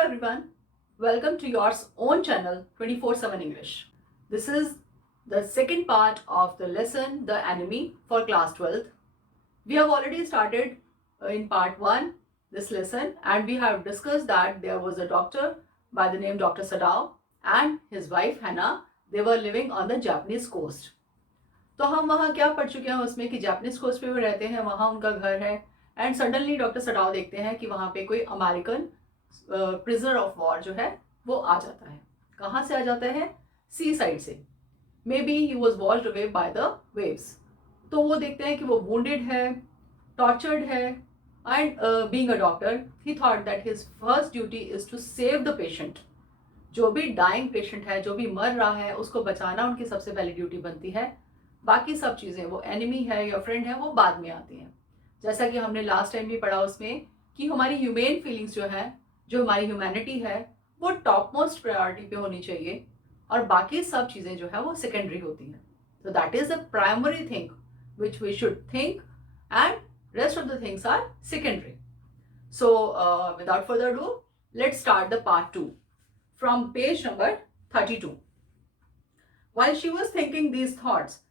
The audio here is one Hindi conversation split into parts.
everyone, welcome to your own channel 24/7 English. This is the second part of the lesson The Enemy for class 12th. We have already started in part 1 this lesson and we have discussed that there was a doctor by the name Dr. Sadao and his wife Hannah. They were living on the Japanese coast. तो हम वहाँ क्या पढ़ चुके हैं उसमें कि जापानीज कोस्ट पे वो रहते हैं, वहाँ उनका घर है एंड सडनली डॉक्टर सडाओ देखते हैं कि वहाँ पे कोई अमेरिकन प्रिजनर ऑफ वॉर जो है वो आ जाता है. कहाँ से आ जाता है? सी साइड से. May be he was washed away by the waves. तो वो देखते हैं कि वो वुंडेड है, टॉर्चर्ड है and being a doctor he thought that his first duty is to save the patient. जो भी डाइंग पेशेंट है, जो भी मर रहा है, उसको बचाना उनकी सबसे पहली ड्यूटी बनती है. बाकी सब चीज़ें, वो एनिमी है या फ्रेंड है, वो बाद में आती हैं. जैसा कि हमने लास्ट टाइम भी पढ़ा उसमें कि हमारी ह्यूमेन फीलिंग्स जो है, जो हमारी ह्यूमैनिटी है, वो टॉप मोस्ट प्रायोरिटी पे होनी चाहिए और बाकी सब चीज़ें जो है वो सेकेंडरी होती हैं. तो that is the primary thing which we should think and rest of the things are secondary. So without further do let's start the part 2 from page number 32. While she was thinking these thoughts,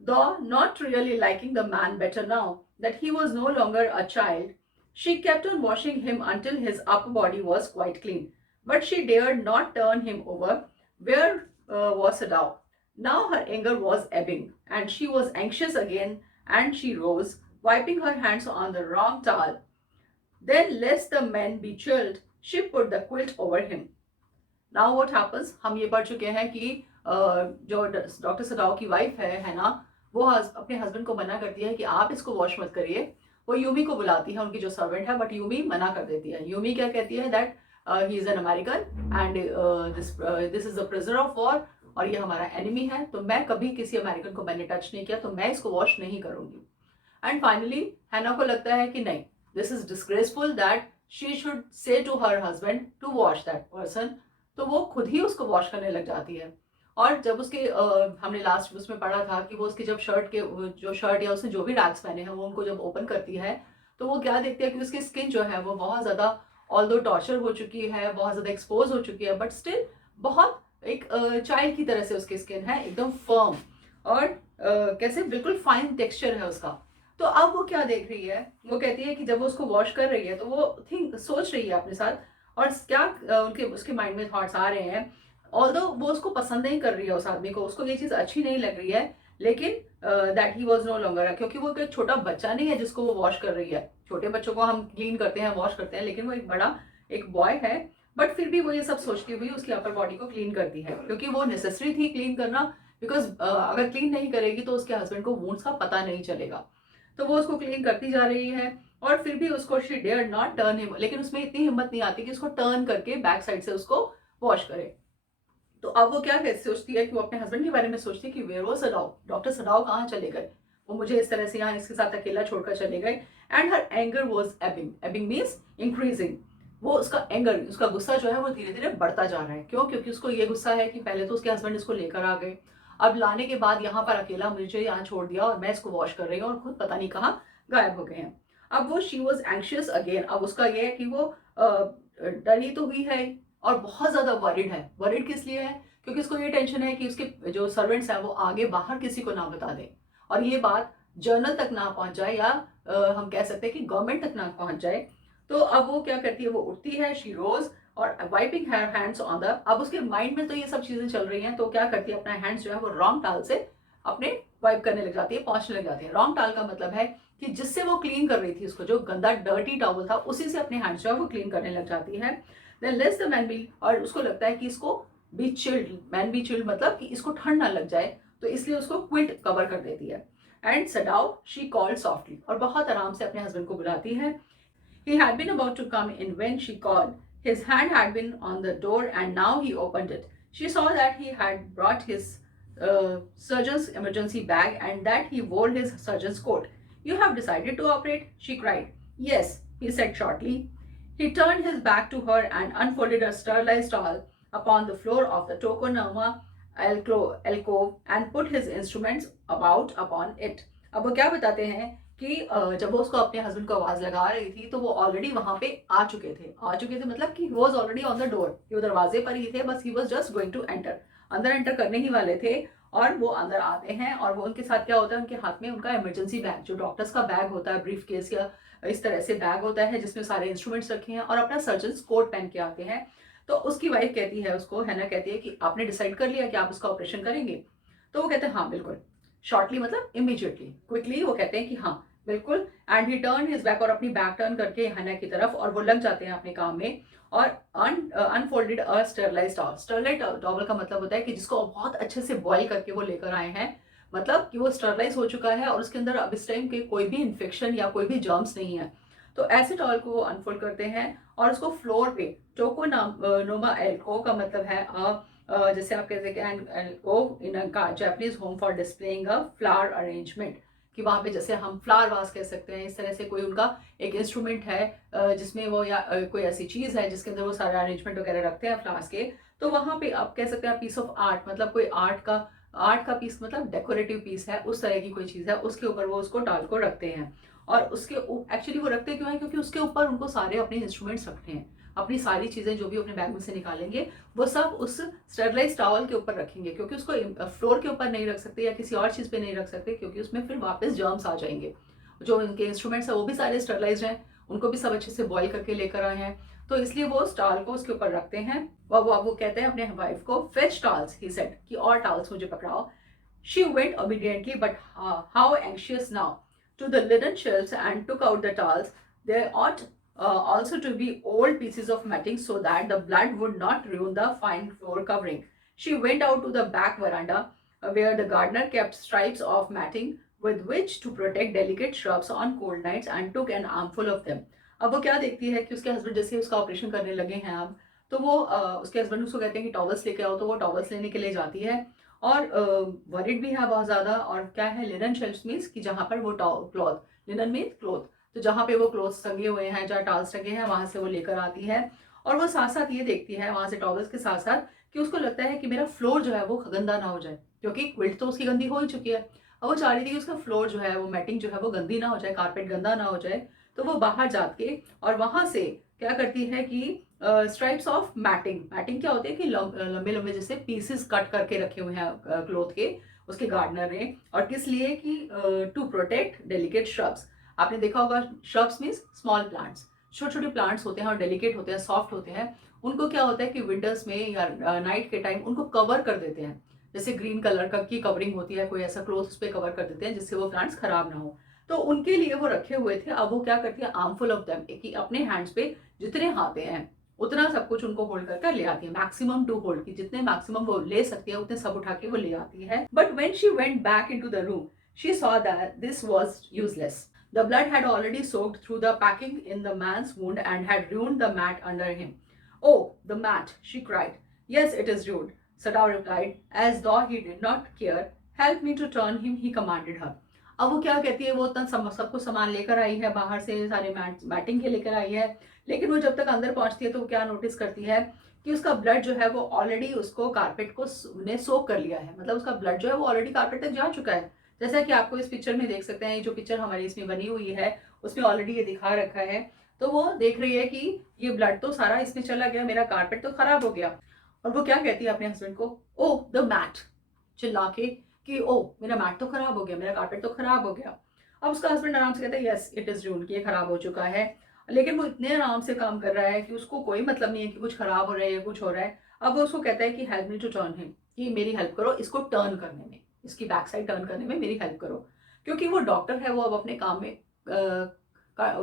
though not really liking the man better now that he was no longer a child, she kept on washing him until his upper body was quite clean. But she dared not turn him over. Where was Sadao? Now her anger was ebbing, and she was anxious again, and she rose, wiping her hands on the wrong towel. Then, lest the man be chilled, she put the quilt over him. Now what happens? हम ये पढ़ चुके हैं कि जो डॉक्टर सदाओ की वाइफ है ना, वो अपने हस्बैंड को मना करती है कि आप इसको वॉश मत करिए. वो यूमी को बुलाती है, उनकी जो सर्वेंट है, बट यूमी मना कर देती है. यूमी क्या कहती है? That he is an American and this is a prisoner of war और ये हमारा एनिमी है, तो मैं कभी किसी अमेरिकन को मैंने टच नहीं किया, तो मैं इसको वॉश नहीं करूंगी. एंड फाइनली हैना को लगता है कि नहीं, this is disgraceful that she should say to her husband to wash that person. तो वो खुद ही उसको वॉश करने लग जाती है. और जब उसके हमने लास्ट उसमें पढ़ा था कि वो उसकी जब जो शर्ट या उसने जो भी रैग्स पहने हैं वो उनको जब ओपन करती है तो वो क्या देखती है कि उसकी स्किन जो है वो बहुत ज़्यादा ऑल्दो टॉर्चर हो चुकी है, बहुत ज़्यादा एक्सपोज हो चुकी है, बट स्टिल बहुत एक चाइल्ड की तरह से उसकी स्किन है, एकदम फर्म और कैसे बिल्कुल फाइन टेक्सचर है उसका. तो अब वो क्या देख रही है? वो कहती है कि जब वो उसको वॉश कर रही है तो वो सोच रही है अपने साथ और क्या उसके माइंड में थॉट्स आ रहे हैं. ऑल्दो वो उसको पसंद नहीं कर रही है, उस आदमी को, उसको ये चीज़ अच्छी नहीं लग रही है, लेकिन that he was no longer, क्योंकि वो एक छोटा बच्चा नहीं है जिसको वो वॉश कर रही है. छोटे बच्चों को हम क्लीन करते हैं, वॉश करते हैं, लेकिन वो एक बॉय है. बट फिर भी वो ये सब सोचती हुई उसकी अपर बॉडी को क्लीन करती है, क्योंकि वो नेसेसरी थी क्लीन करना, बिकॉज अगर क्लीन नहीं करेगी तो उसके हस्बैंड को वुंड्स का पता नहीं चलेगा. तो वो उसको क्लीन करती जा रही है और फिर भी उसको she dare not turn him, लेकिन उसमें इतनी हिम्मत नहीं आती कि उसको टर्न करके बैक साइड से उसको वॉश करे. तो अब वो क्या सोचती है कि वो अपने हस्बैंड के बारे में सोचती है कि where was Sadao, doctor Sadao कहाँ चले गए, वो मुझे इस तरह से यहाँ इसके साथ अकेला छोड़कर चले गए. And her anger was Ebbing means increasing. वो उसका एंगर, उसका गुस्सा जो है वो धीरे धीरे बढ़ता जा रहा है. क्यों? क्योंकि उसको ये गुस्सा है कि पहले तो उसके हस्बैंड इसको लेकर आ गए, अब लाने के बाद यहाँ पर अकेला मुझे यहाँ छोड़ दिया और मैं इसको वॉश कर रही हूँ और खुद पता नहीं कहाँ गायब हो गए हैं. अब वो शी वॉज एंक्शियस अगेन. अब उसका ये है कि वो डरी तो हुई है और बहुत ज़्यादा वरिड है. वरिड किस लिए है? क्योंकि उसको ये टेंशन है कि उसके जो सर्वेंट्स हैं वो आगे बाहर किसी को ना बता दें और ये बात जर्नल तक ना पहुंच जाए या हम कह सकते हैं कि गवर्नमेंट तक ना पहुंच जाए. तो अब वो क्या करती है? वो उठती है, शी रोज और wiping her hands on the. अब उसके माइंड में तो ये सब चीज़ें चल रही हैं, तो क्या करती है? अपना हैंड्स जो है वो रॉन्ग टाल से अपने वाइप करने लग जाती है, पहुंचने लग जाती है. रॉन्ग टाल का मतलब है कि जिससे वो क्लीन कर रही थी, उसको जो गंदा डर्टी टॉवल था उसी से अपने हैंड्स जो है वो क्लीन करने लग जाती है. Then let's the man be, और उसको लगता है कि इसको be chilled, man be chilled मतलब कि इसको ठंड ना लग जाए, तो इसलिए उसको क्विल्ट कवर कर देती है. And Sadao she called softly, और बहुत आराम से अपने हस्बैंड को बुलाती है. He had been about to come in when she called. His hand had been on the door and now he opened it. She saw that he had brought his surgeon's emergency bag and that he wore his surgeon's coat. You have decided to operate? She cried. Yes, he said shortly. He turned his back to her and unfolded a sterilized towel upon the floor of the Tokonoma alcove and put his instruments about upon it. अब वो क्या बताते हैं कि जब वो उसको अपने हस्बैंड को आवाज़ लगा रही थी तो वो ऑलरेडी वहाँ पे आ चुके थे मतलब कि was already on the door, वो दरवाजे पर ही थे, बस he was just going to enter, अंदर एंटर करने ही वाले थे। और वो अंदर आते हैं और वो उनके साथ क्या होता है, उनके हाथ में उनका इमरजेंसी बैग, जो डॉक्टर्स का बैग होता है, ब्रीफ केस या इस तरह से बैग होता है जिसमें सारे इंस्ट्रूमेंट्स रखे हैं, और अपना सर्जन कोट पहन के आते हैं। तो उसकी वाइफ कहती है उसको, हैना कहती है कि आपने डिसाइड कर लिया कि आप उसका ऑपरेशन करेंगे? तो वो कहते हैं हाँ बिल्कुल, शॉर्टली मतलब इमीडिएटली, क्विकली वो कहते हैं कि हाँ बिल्कुल। And he turn his back, और अपनी बैक टर्न करके हैना की तरफ, और वो लग जाते हैं अपने काम में। और अनफोल्डेड अ स्टरलाइज्ड टॉवल। स्टरलाइट टॉवल का मतलब होता है कि जिसको बहुत अच्छे से बॉईल करके वो लेकर आए हैं, मतलब कि वो स्टरलाइज हो चुका है और उसके अंदर अब इस टाइम के कोई भी इन्फेक्शन या कोई भी जर्म्स नहीं है। तो ऐसे टॉवल को वो अनफोल्ड करते हैं और उसको फ्लोर पे, टोको नाम नोमा एल्को का मतलब है जैसे आप कहते हैं alcove in a Japanese home for displaying a flower arrangement, कि वहाँ पे जैसे हम फ्लावर वास कह सकते हैं, इस तरह से कोई उनका एक इंस्ट्रूमेंट है जिसमें वो या कोई ऐसी चीज़ है जिसके अंदर वो सारे अरेंजमेंट वगैरह रखते हैं फ्लावर्स के। तो वहाँ पे आप कह सकते हैं पीस ऑफ आर्ट, मतलब कोई आर्ट का पीस, मतलब डेकोरेटिव पीस है, उस तरह की कोई चीज़ है, उसके ऊपर वो उसको डाल को रखते हैं। और उसके एक्चुअली वो रखते क्यों है, क्योंकि उसके ऊपर उनको सारे अपने इंस्ट्रूमेंट्स रखने हैं, अपनी सारी चीज़ें जो भी अपने बैग में से निकालेंगे वो सब उस स्टरलाइज टॉवल के ऊपर रखेंगे, क्योंकि उसको फ्लोर के ऊपर नहीं रख सकते या किसी और चीज़ पे नहीं रख सकते, क्योंकि उसमें फिर वापस जर्म्स आ जाएंगे। जो उनके इंस्ट्रूमेंट्स है वो भी सारे स्टरलाइज हैं, उनको भी सब अच्छे से बॉईल करके लेकर आए हैं, तो इसलिए वो स्टॉल को उसके ऊपर रखते हैं। और वो कहते हैं अपने वाइफ को, फेच टॉवल्स ही सेड, कि और टॉवल्स मुझे पकड़ाओ। She went obediently, but how anxious now, to the linen shelves and took out the towels. There ought also to be old pieces of matting so that the blood would not ruin the fine floor covering. She went out to the back veranda where the gardener kept stripes of matting with which to protect delicate shrubs on cold nights, and took an armful of them. अब वो क्या देखती है कि उसके हस्बैंड जैसे उसका ऑपरेशन करने लगे हैं अब, तो वो उसके हस्बैंड उसको कहते हैं कि टॉवल्स लेके आओ, तो वो टॉवल्स लेने के लिए जाती है। और वरिड भी है बहुत ज़्यादा, और क्या है, लिनन शेल्फ्स मीन्स कि जहाँ पर वो क्लॉथ, लिनन मीन्स क्लोथ, तो जहाँ पे वो क्लोथ्स टंगे हुए हैं, जहाँ टॉवल्स टंगे हैं, वहाँ से वो लेकर आती है। और वो साथ साथ ये देखती है वहाँ से टॉवल्स के साथ साथ कि उसको लगता है कि मेरा फ्लोर जो है वो गंदा ना हो जाए, क्योंकि क्विल्ट तो उसकी गंदी हो ही चुकी है। अब वो चाह रही थी कि उसका फ्लोर जो है वो मैटिंग जो है वो गंदी ना हो जाए, कारपेट गंदा ना हो जाए। तो वो बाहर जाके और वहाँ से क्या करती है कि स्ट्राइप्स ऑफ मैटिंग, मैटिंग क्या होती है कि लंबे लंबे जैसे पीसेस कट करके रखे हुए हैं क्लोथ के, उसके गार्डनर ने, और किस लिए कि टू प्रोटेक्ट डेलिकेट श्रब्स। आपने देखा होगा श्रब्स मीन्स स्मॉल प्लांट्स, छोटे छोटे प्लांट्स होते हैं और डेलिकेट होते हैं, सॉफ्ट होते हैं, उनको क्या होता है कि विंटर्स में या नाइट के टाइम उनको कवर कर देते हैं, जैसे ग्रीन कलर का की कवरिंग होती है, कोई ऐसा क्लोथ उस पर कवर कर देते हैं जिससे वो प्लांट्स खराब ना हो। तो उनके लिए वो रखे हुए थे। अब वो क्या करती है, आर्मफुल ऑफ देम, कि अपने हैंड्स पे जितने आते हैं उतना सब कुछ उनको होल्ड कर ले आती है, मैक्सिमम टू होल्ड, की जितने मैक्सिमम वो ले सकती है उतने सब उठा के वो ले आती है। But when she went back into the room she saw that this was useless. The blood had already soaked through the packing in the man's wound and had ruined the mat under him. Oh, the mat, she cried. Yes, it is ruined, Sadao replied, as though he did not care. Help me to turn him, he commanded her. अब वो क्या कहती है, वो उतना सब कुछ सामान लेकर आई है बाहर से, सारे मैटिंग के लेकर आई है, लेकिन वो जब तक अंदर पहुंचती है तो वो क्या नोटिस करती है कि उसका ब्लड जो है वो ऑलरेडी उसको कारपेट को ने सोक कर लिया है, मतलब उसका ब्लड जो है वो ऑलरेडी कारपेट तक जा चुका है। जैसा कि आपको इस पिक्चर में देख सकते हैं, ये जो पिक्चर हमारी इसमें बनी हुई है उसमें ऑलरेडी ये दिखा रखा है। तो वो देख रही है कि ये ब्लड तो सारा इसमें चला गया, मेरा कारपेट तो खराब हो गया। और वो क्या कहती है अपने हस्बैंड को, ओ द मैट, चिल्ला के कि ओ मेरा मैट तो खराब हो गया, मेरा कारपेट तो खराब हो गया। अब उसका हस्बैंड आराम से कहता है यस इट इज रून, कि ये खराब हो चुका है, लेकिन वो इतने आराम से काम कर रहा है कि उसको कोई मतलब नहीं है कि कुछ खराब हो रहा है या कुछ हो रहा है। अब वो उसको कहता है कि help me to turn him, कि मेरी हेल्प करो इसको टर्न करने में, इसकी बैक साइड टर्न करने में मेरी हेल्प करो, क्योंकि वो डॉक्टर है, वो अब अपने काम में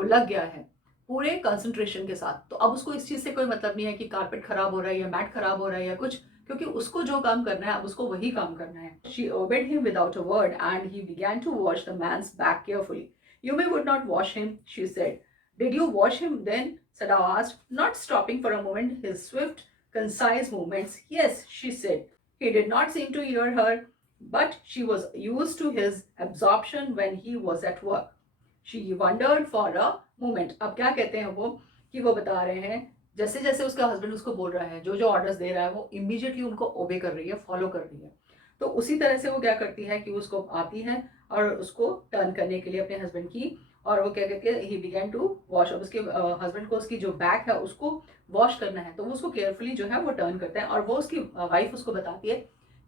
लग गया है पूरे कंसंट्रेशन के साथ। तो अब उसको इस चीज़ से कोई मतलब नहीं है कि कारपेट खराब हो रहा है या मैट खराब हो रहा है या कुछ, क्योंकि उसको जो काम करना है अब उसको वही काम करना है। She obeyed him without a word and he began to wash the man's back carefully. You may would not wash him, she said. Did you wash him then? Sada asked, not stopping for a moment his swift, concise movements. Yes, she said. He did not seem to hear her, but she was used to his absorption when he was at work. She wondered for a moment. अब क्या कहते हैं वो, कि वो बता रहे हैं जैसे जैसे उसका हस्बैंड उसको बोल रहा है, जो जो ऑर्डर्स दे रहा है वो इमीडिएटली उनको ओबे कर रही है, फॉलो कर रही है। तो उसी तरह से वो क्या करती है कि उसको आती है, और उसको टर्न करने के लिए अपने हस्बैंड की, और वो क्या कहते हैं, ही बिगैन टू वॉश। अब उसके हस्बैंड को उसकी जो बैक है उसको वॉश करना है, तो वो उसको केयरफुली जो है वो टर्न करता है, और वो उसकी वाइफ उसको बताती है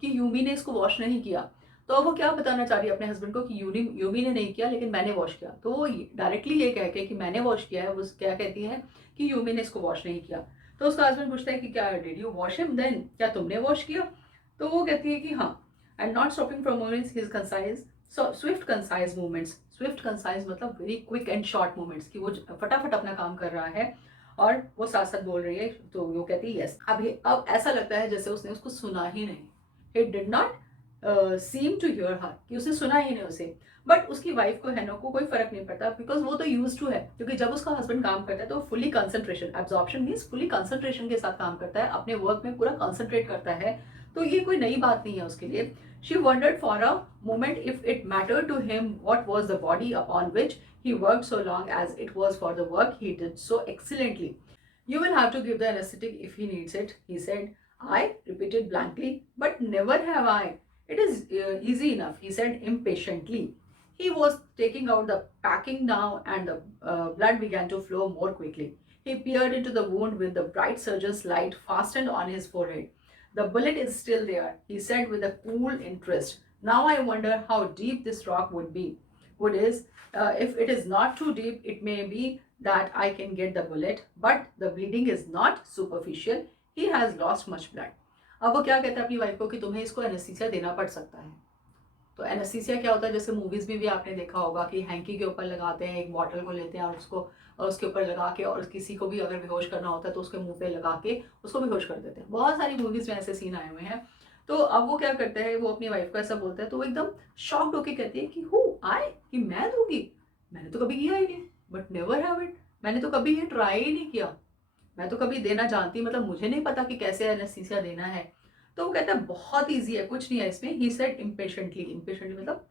कि यूमी ने इसको वॉश नहीं किया। तो अब वो क्या बताना चाह रही है अपने हस्बैंड को कि यूमी ने नहीं किया लेकिन मैंने वॉश किया। तो वो डायरेक्टली ये कह के कि मैंने वॉश किया है, वो क्या कहती है कि यूमी ने इसको वॉश नहीं किया। तो उसका हस्बैंड पूछता है कि क्या did you wash him then, क्या तुमने वॉश किया? तो वो कहती है कि हाँ। And not stopping from movements his concise, swift concise movements. Swift concise मतलब very quick and short movements, कि वो फटाफट अपना काम कर रहा है और वो साथ साथ बोल रही है। तो वो कहती है यस। अब ऐसा लगता है जैसे उसने उसको सुना ही नहीं। He did not seem to hear her, कि उसने सुना ही नहीं उसे। बट उसकी वाइफ को है ना को कोई फर्क नहीं पड़ता, बिकॉज वो तो यूज टू है, क्योंकि जब उसका हस्बैंड काम करता है तो fully concentration, absorption means fully concentration के साथ काम करता है, अपने वर्क में पूरा कंसंट्रेट करता है। तो ये कोई नई बात नहीं है उसके लिए। She wondered for a moment if it matter to him what was the body upon which he worked so long as it was for the work he did so excellently. You will have to give the anesthetic if he needs it, he said. I repeated blankly, but never have I. It is easy enough, he said impatiently. He was taking out the packing now, and the blood began to flow more quickly. He peered into the wound with the bright surgeon's light fastened on his forehead. The bullet is still there, he said with a cool interest. Now I wonder how deep this rock would be. Wood is, if it is not too deep, it may be that I can get the bullet, but the bleeding is not superficial. He has lost much blood. अब वो क्या कहता है अपनी वाइफ को कि तुम्हें इसको एनेस्थीसिया देना पड़ सकता है। तो एनेस्थीसिया क्या होता है, जैसे मूवीज में भी आपने देखा होगा कि हैंकी के ऊपर लगाते हैं, एक बॉटल को लेते हैं और उसको उसके ऊपर लगा के, और किसी को भी अगर बेहोश करना होता है तो उसके मुंह पे लगा के उसको बेहोश कर देते हैं। बहुत सारी मूवीज में ऐसे सीन आए हुए हैं। तो अब वो क्या करता है, वो अपनी वाइफ को ऐसा बोलता है तो वो एकदम शॉक्ड होके कहती है कि हु आई, कि मैं दूंगी, मैंने तो कभी किया ही नहीं, बट नेवर हैव इट, मैंने तो कभी ये ट्राई ही नहीं किया, मैं तो कभी देना जानती, मतलब मुझे नहीं पता कि कैसे एनेस्थीसिया देना है। तो वो कहता है बहुत ईजी है, कुछ नहीं है इसमें। ही सेड इम्पेशेंटली, इम्पेशेंटली मतलब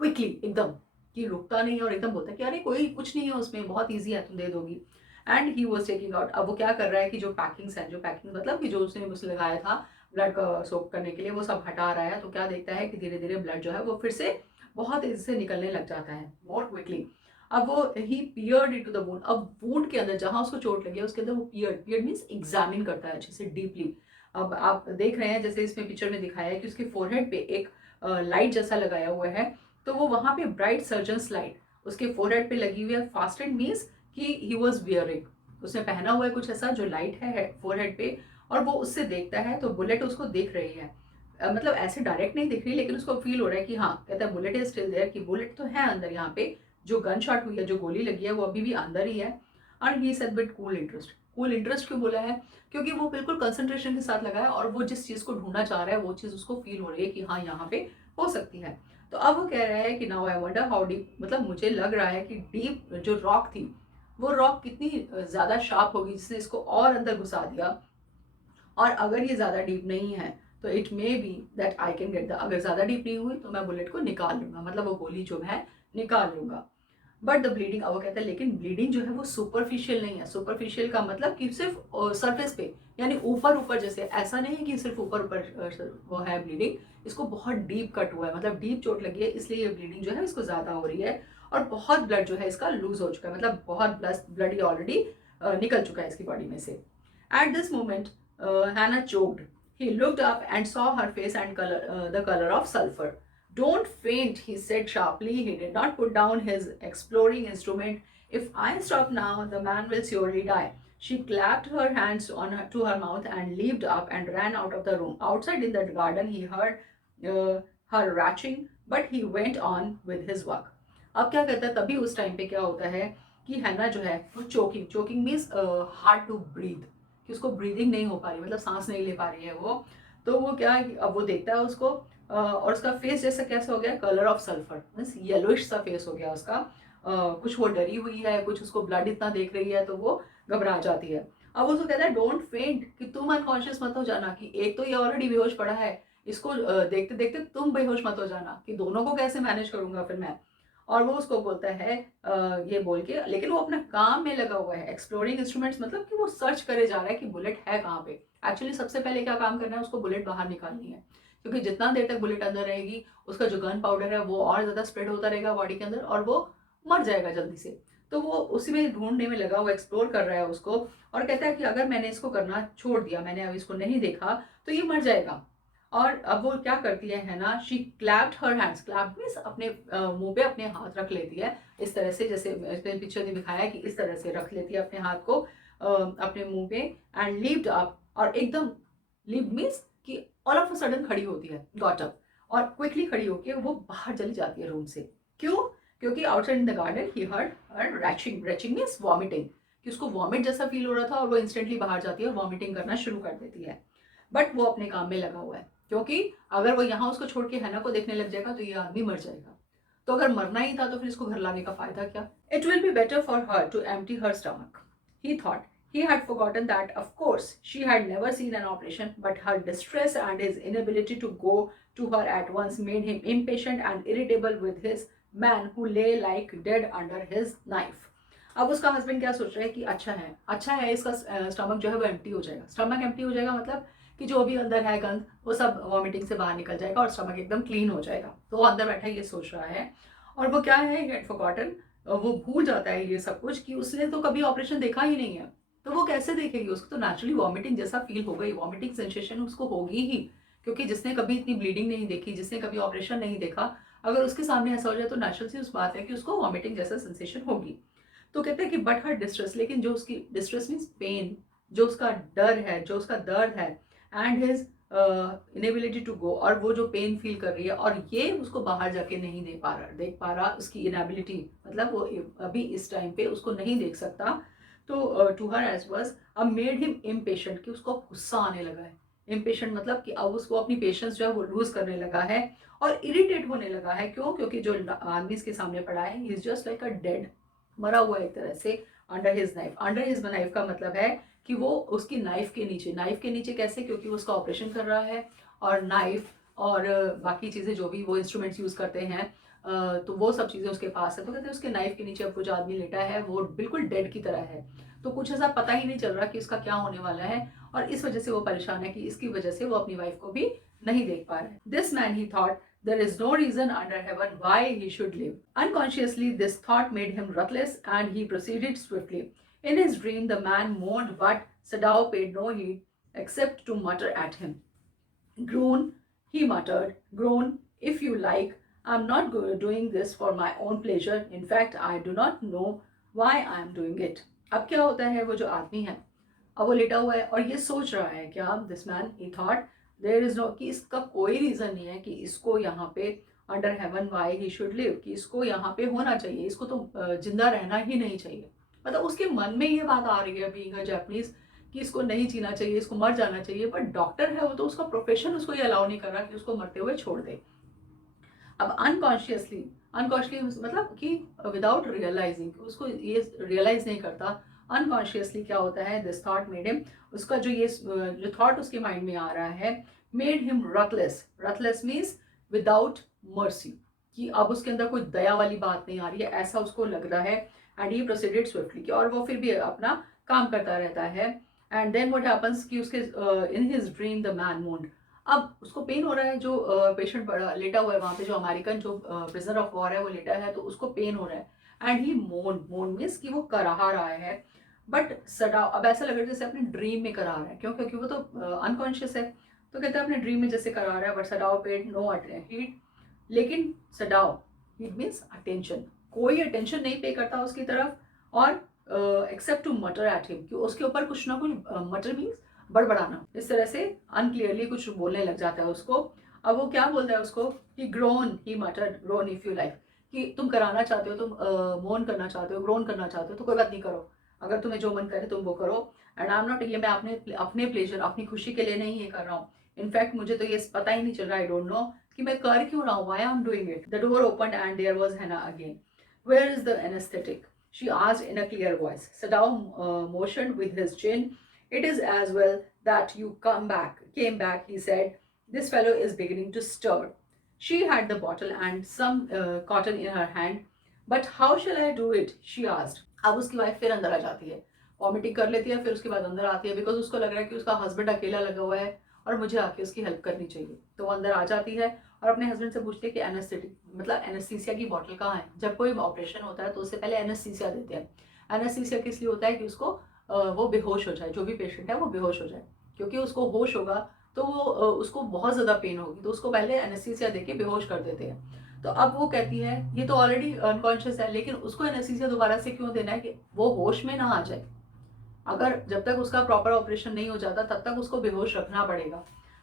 क्विकली, एकदम, कि रुकता नहीं है और एकदम बोलता है कि अरे कोई कुछ नहीं है उसमें, बहुत ईजी है, तुम दे दोगी। And he was taking out. अब वो क्या कर रहा है कि जो पैकिंग्स है, जो पैकिंग मतलब कि जो उसने उसे लगाया था ब्लड का सोक करने के लिए, वो सब हटा रहा है। तो क्या देखता है कि धीरे धीरे ब्लड जो है वो फिर से बहुत तेजी से निकलने लग जाता है, मोर क्विकली। अब वो ही पियर्ड इनटू द वुंड, अब वुंड के अंदर जहां उसको चोट लगी है उसके अंदर वो पियर्ड मीन्स एग्जामिन करता है अच्छे से, डीपली। अब आप देख रहे हैं जैसे इसमें पिक्चर में दिखाया है कि उसके फोरहेड पे एक लाइट जैसा लगाया हुआ है, तो वो वहां पे ब्राइट सर्जन्स लाइट उसके फोरहेड पे लगी हुई है। फास्टेड मीन्स कि ही वॉज वियरिंग, उसने पहना हुआ है कुछ ऐसा जो लाइट है फोरहेड पे, और वो उससे देखता है तो बुलेट उसको देख रही है। मतलब ऐसे डायरेक्ट नहीं दिख रही, लेकिन उसको फील हो रहा है कि हाँ, कहता है बुलेट इज स्टिल देयर, कि बुलेट तो है अंदर, यहाँ पे जो गन शॉट हुई है, जो गोली लगी है वो अभी भी अंदर ही है। और he said with cool interest. Cool interest क्यों बोला है? क्योंकि वो बिल्कुल कंसंट्रेशन के साथ लगा है, और वो जिस चीज को ढूंढना चाह रहा है वो चीज उसको फील हो रही है कि हाँ यहाँ पे हो सकती है। तो अब वो कह रहा है कि now I wonder how deep, मतलब मुझे लग रहा है कि डीप जो रॉक थी, वो रॉक कितनी ज्यादा शार्प होगी जिसने इसको और अंदर घुसा दिया। और अगर ये ज्यादा डीप नहीं है तो it may be that I can get the, अगर ज्यादा डीप नहीं हुई तो मैं बुलेट को निकाल लूंगा, मतलब वो गोली जो है निकाल लूंगा। बट द ब्लीडिंग, अब वो कहता है लेकिन ब्लीडिंग जो है वो सुपरफिशियल नहीं है। सुपरफिशियल का मतलब कि सिर्फ सरफेस पे, यानी ऊपर ऊपर, जैसे ऐसा नहीं है कि सिर्फ ऊपर ऊपर वो है ब्लीडिंग, इसको बहुत डीप कट हुआ है, मतलब डीप चोट लगी है, इसलिए ये ब्लीडिंग जो है इसको ज्यादा हो रही है, और बहुत ब्लड जो है इसका लूज हो चुका है, मतलब बहुत ब्लड ये ऑलरेडी निकल चुका है इसकी बॉडी में से। At this moment Hannah choked. He looked up and saw her face and the color of sulfur. Don't faint, he said sharply. He did not put down his exploring instrument. If I stop now, the man will surely die. She clapped her hands to her mouth and leaped up and ran out of the room. Outside in the garden, he heard her retching, but he went on with his work. अब क्या कहता है, तभी उस टाइम पे क्या होता है कि हैना जो है वो choking means hard to breathe, कि उसको ब्रीदिंग नहीं हो पा रही, मतलब सांस नहीं ले पा रही है वो। तो वो क्या है, अब वो देखता है उसको, और उसका फेस जैसा कैसा हो गया, colour of sulphur means yellowish सा फेस हो गया उसका। कुछ वो डरी हुई है, कुछ उसको ब्लड इतना देख रही है तो वो घबरा जाती है। अब उसको कहता है डोंट फेंट, कि तुम अनकॉन्शियस मत हो जाना, कि एक तो ये ऑलरेडी बेहोश पड़ा है, इसको देखते देखते तुम बेहोश मत हो जाना, कि दोनों को कैसे मैनेज करूंगा फिर मैं। और वो उसको बोलता है ये बोल के, लेकिन वो अपना काम में लगा हुआ है। एक्सप्लोरिंग इंस्ट्रूमेंट्स मतलब कि वो सर्च करे जा रहा है कि बुलेट है कहाँ पे। एक्चुअली सबसे पहले क्या काम करना है, उसको बुलेट बाहर निकालनी है, क्योंकि जितना देर तक बुलेट अंदर रहेगी उसका जो गन पाउडर है वो और ज़्यादा स्प्रेड होता रहेगा बॉडी के अंदर और वो मर जाएगा जल्दी से। तो वो उसी में ढूंढने में लगा हुआ, एक्सप्लोर कर रहा है उसको, और कहता है कि अगर मैंने इसको करना छोड़ दिया, मैंने अब इसको नहीं देखा, तो ये मर जाएगा। और अब वो क्या करती है ना, she clapped her hands. Clapped means अपने मुंह पे अपने हाथ रख लेती है इस तरह से, जैसे पिक्चर में दिखाया है कि इस तरह से रख लेती है अपने हाथ को अपने मुंह पे, एंड लीव्ड अप, और एकदम लीव्ड मीन्स कि ऑल ऑफ अ सडन खड़ी होती है, गॉट अप, और क्विकली खड़ी होकर वो बाहर चली जाती है रूम से। क्यों? क्योंकि outside in the garden he heard her reaching. Reaching means vomiting, कि उसको वॉमिट जैसा फील हो रहा था और वो इंस्टेंटली बाहर जाती है और वॉमिटिंग करना शुरू कर देती है। बट वो अपने काम में लगा हुआ है, क्योंकि अगर वो यहाँ उसको छोड़ के हैना को देखने लग जाएगा तो ये आदमी मर जाएगा। तो अगर मरना ही था तो फिर इसको घर लाने का फायदा क्या? It will be better for her to empty her stomach, he thought. He had forgotten that, of course, she had never seen an operation, but her distress and his inability to go to her at once made him impatient and irritable with his man who lay like dead under his knife. अब उसका हस्बैंड क्या सोच रहा है कि अच्छा है इसका स्टमक जो है वो एम्प्टी हो जाएगा। स्टमक एम्प्टी हो जाएगा मतलब कि जो भी अंदर है गंद वो सब वॉमिटिंग से बाहर निकल जाएगा और स्टमक एकदम क्लीन हो जाएगा। तो वो अंदर बैठा ये सोच रहा है, और वो क्या है, गेट फॉरगॉटन, वो भूल जाता है ये सब कुछ कि उसने तो कभी ऑपरेशन देखा ही नहीं है। तो वो कैसे देखेगी? उसको तो नेचुरली वॉमिटिंग जैसा फील होगा ही, वॉमिटिंग सेंसेशन उसको होगी ही, क्योंकि जिसने कभी इतनी ब्लीडिंग नहीं देखी, जिसने कभी ऑपरेशन नहीं देखा, अगर उसके सामने ऐसा हो जाए तो नेचुरल सी उस बात है कि उसको वॉमिटिंग जैसा सेंसेशन होगी। तो कहते हैं कि बट हर डिस्ट्रेस, लेकिन जो उसकी डिस्ट्रेस मीन्स पेन, जो उसका डर है, जो उसका दर्द है, and his inability to go, और वो जो पेन फील कर रही है और ये उसको बाहर जाके नहीं देख पा रहा, उसकी इनेबिलिटी मतलब वो अभी इस टाइम पे उसको नहीं देख सकता। तो टू हर एज वॉज अब मेड हिम इम्पेशेंट, कि उसको गुस्सा आने लगा है। इम्पेशेंट मतलब कि अब उसको अपनी पेशेंस जो है वो लूज करने लगा है और इरिटेट होने लगा है। क्यों? क्योंकि जो आदमी इसके सामने पड़ा है, he is just like a dead, मरा हुआ एक तरह से, under his knife. Under his knife का मतलब है कि वो उसकी नाइफ के नीचे कैसे? क्योंकि वो उसका ऑपरेशन कर रहा है, और नाइफ और बाकी चीज़ें जो भी वो इंस्ट्रूमेंट्स यूज़ करते हैं, तो वो सब चीज़ें उसके पास है। तो कहते हैं उसके नाइफ के नीचे अब वो जो आदमी लेटा है वो बिल्कुल डेड की तरह है। तो कुछ ऐसा पता ही नहीं चल रहा कि उसका क्या होने वाला है, और इस वजह से वो परेशान है कि इसकी वजह से वो अपनी वाइफ को भी नहीं देख पा रहा है। This man, he thought, there is no reason under heaven why he should live. Unconsciously, this thought made him ruthless and he proceeded swiftly. In his dream, the man moaned, but Sadao paid no heed except to mutter at him. Groan, he muttered, groan if you like. I'm not doing this for my own pleasure. In fact, I do not know why I am doing it. अब क्या होता है, वो जो आदमी है अब वो लेटा हुआ है और ये सोच रहा है क्या, this man, he thought, there is no, कि इसका कोई रीज़न नहीं है कि इसको यहाँ पे under heaven why he should live, कि इसको यहाँ पे होना चाहिए, इसको तो जिंदा रहना ही नहीं चाहिए। मतलब उसके मन में ये बात आ रही है बीइंग अ जापानीज कि इसको नहीं जीना चाहिए, इसको मर जाना चाहिए, बट डॉक्टर है वो, तो उसका प्रोफेशन उसको ये अलाउ नहीं कर रहा कि उसको मरते हुए छोड़ दे। अब अनकॉन्शियसली, अनकॉन्शियसली मतलब कि विदाउट रियलाइजिंग, उसको ये रियलाइज नहीं करता, अनकॉन्शियसली क्या होता है, दिस थॉट मेड हिम, उसका जो थॉट उसके माइंड में आ रहा है, made him ruthless. Ruthless means without mercy, कि अब उसके अंदर कोई दया वाली बात नहीं आ रही है, ऐसा उसको लग रहा है। एंड ही प्रोसीडेड स्विफ्टली, और वो फिर भी अपना काम करता रहता है। एंड देन व्हाट हैपन्स कि उसके in his dream the man moaned, अब उसको पेन हो रहा है, जो पेशेंट लेटा हुआ है वहाँ पे, जो अमेरिकन जो प्रिजनर ऑफ वॉर है वो लेटा है, तो उसको पेन हो रहा है। एंड ही मोन मीन्स कि वो कराहा रहा है, बट सडाओ, अब ऐसा लग रहा है जैसे अपने ड्रीम में करा रहा है। क्यों? क्योंकि वो तो अनकॉन्शियस है, तो कहते हैं अपने ड्रीम में जैसे करा रहा है, but Sadao paid no heed, लेकिन सडाओ, हीट मीन्स अटेंशन, कोई अटेंशन नहीं पे करता उसकी तरफ, और except to mutter at him, कि उसके ऊपर कुछ ना कुछ, मटर मीन्स बड़बड़ाना, इस तरह से अनक्लियरली कुछ बोलने लग जाता है उसको। अब वो क्या बोलता है उसको कि grown, he मटर्ड, grown if you like, कि तुम कराना चाहते हो, तुम मोन करना चाहते हो, ग्रोन करना चाहते हो, तो कोई बात नहीं, करो, अगर तुम्हें जो मन करे तुम वो करो। एंड आई एम नॉट, ये मैं अपने प्लेजर, अपनी खुशी के लिए नहीं ये कर रहा हूँ। इनफैक्ट मुझे तो ये पता ही नहीं चल रहा, आई डोंट नो कि मैं कर क्यों रहा हूँ, why I am doing it. The door opened and there was Hannah again. Where is the anaesthetic, she asked in a clear voice. Sadao motioned with his chin. It is as well that you came back, he said. This fellow is beginning to stir. She had the bottle and some cotton in her hand. But how shall I do it? She asked. अब उसकी वाइफ फिर अंदर आ जाती है, वॉमिटिंग कर लेती है, फिर उसके बाद अंदर आती है, बिकॉज उसको लग रहा है कि उसका हस्बैंड अकेला लगा हुआ है और मुझे आके उसकी हेल्प करनी चाहिए। तो वो अंदर आ जाती है और अपने हस्बैंड से पूछती है कि एनेस्थेटिक मतलब एनेस्थीसिया की बॉटल कहाँ है। जब कोई ऑपरेशन होता है तो उससे पहले एनेस्थीसिया देते हैं। एनेस्थीसिया किस लिए होता है कि उसको वो बेहोश हो जाए, जो भी पेशेंट है वो बेहोश हो जाए, क्योंकि उसको होश होगा तो वो उसको बहुत ज़्यादा पेन होगी, तो उसको पहले एनेस्थीसिया देके बेहोश कर देते हैं। तो अब वो कहती है ये तो ऑलरेडी अनकॉन्शियस है, लेकिन उसको एनेस्थीसिया दोबारा से क्यों देना है कि वो होश में ना आ जाए। अगर जब तक उसका प्रॉपर ऑपरेशन नहीं हो जाता तब तक उसको बेहोश रखना पड़ेगा।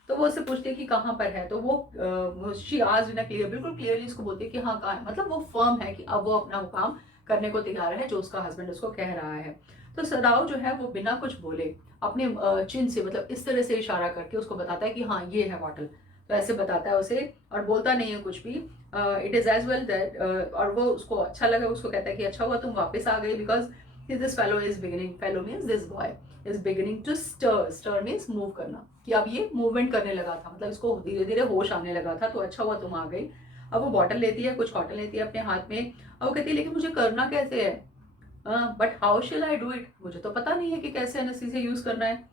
तो वो उससे पूछती है कि कहाँ पर है, तो वो she asked in a clear, बिल्कुल क्लियरली उसको बोलती है कि हाँ कहाँ है, मतलब वो फर्म है कि अब वो अपना काम करने को तैयार है जो उसका हस्बैंड उसको कह रहा है। तो सदाव जो है वो बिना कुछ बोले अपने चिन्ह से मतलब इस तरह से इशारा करके उसको बताता है कि हाँ ये है बॉटल। तो ऐसे बताता है उसे और बोलता नहीं है कुछ भी। It is as well that और वो उसको अच्छा लगा, उसको कहता है कि अच्छा हुआ तुम वापस आ गई, because this fellow is beginning, fellow means this boy is beginning to stir means move करना, कि अब ये मूवमेंट करने लगा था, मतलब इसको धीरे धीरे होश आने लगा था, तो अच्छा हुआ तुम आ गई। अब वो बॉटल लेती है, कुछ कॉटन लेती है अपने हाथ में और वो कहती है लेकिन मुझे करना कैसे है, बट हाउ शिल आई डू इट, मुझे तो पता नहीं है कि कैसे एनेस्थीसिया यूज करना है।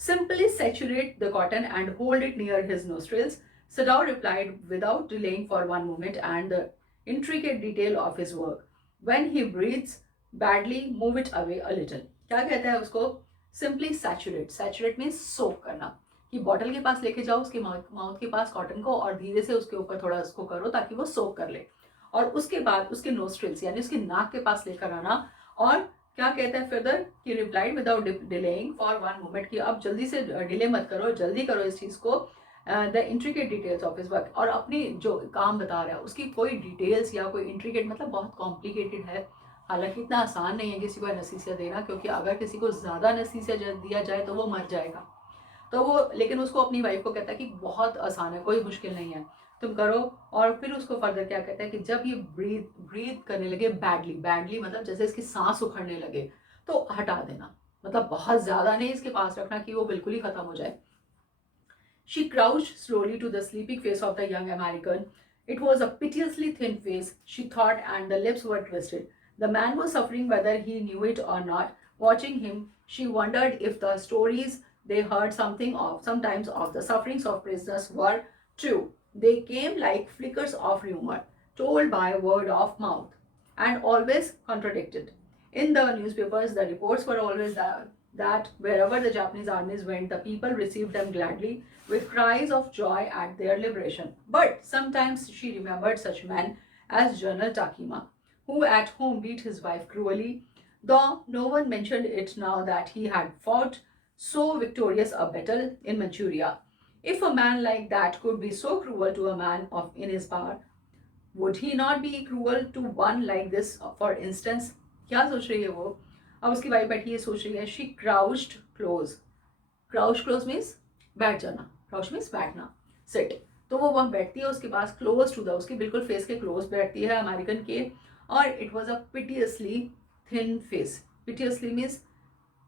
Simply saturate the cotton and hold it near his nostrils, Sadao replied without delaying for one moment and the intricate detail of his work. When he breathes badly, move it away a little. क्या कहता है उसको? Simply saturate. Saturate means soak करना, कि बॉटल के पास लेके जाओ उसके माउथ के पास कॉटन को और धीरे से उसके ऊपर थोड़ा उसको करो ताकि वो सोक कर ले, और उसके बाद उसके नोस्ट्रिल्स यानी उसके नाक के पास लेकर आना। और क्या कहता है फर्दर कि replied without delaying for one moment, कि अब जल्दी से डिले मत करो, जल्दी करो इस चीज़ को। The intricate details of his work, और अपनी जो काम बता रहा है उसकी कोई डिटेल्स या कोई इंट्रिकेट मतलब बहुत कॉम्प्लिकेटेड है। हालांकि इतना आसान नहीं है किसी को एनेस्थीसिया देना, क्योंकि अगर किसी को ज़्यादा एनेस्थीसिया दिया जाए तो वो मर जाएगा। तो वो लेकिन उसको अपनी वाइफ को कहता है कि बहुत आसान है, कोई मुश्किल नहीं है, तुम करो। और फिर उसको फर्दर क्या कहता है कि जब ये ब्रीथ करने लगे बैडली, बैडली मतलब जैसे इसकी सांस उखड़ने लगे, तो हटा देना, मतलब बहुत ज्यादा नहीं इसके पास रखना कि वो बिल्कुल ही खत्म हो जाए। She crouched slowly to the sleeping face of the young American. It was a piteously thin face, she thought, and the lips were twisted. The man was suffering whether he knew it or not. Watching him, she wondered if the stories they heard sometimes of the sufferings of prisoners were true. They came like flickers of rumor, told by word of mouth, and always contradicted. In the newspapers, the reports were always that wherever the Japanese armies went, the people received them gladly with cries of joy at their liberation. But sometimes she remembered such men as General Takima, who at home beat his wife cruelly, though no one mentioned it now that he had fought so victorious a battle in Manchuria. If a man like that could be so cruel to a man in his power, would he not be cruel to one like this, for instance? क्या सोच रही है वो? अब उसकी वाइफ बैठी है, सोच रही है। She crouched close, crouch close means बैठ जाना, क्राउच मीन्स बैठना, सिट। तो वो वहाँ बैठती है उसके पास, क्लोज टू द, उसकी बिल्कुल फेस के क्लोज बैठती है अमेरिकन के। और it was a piteously thin face, piteously means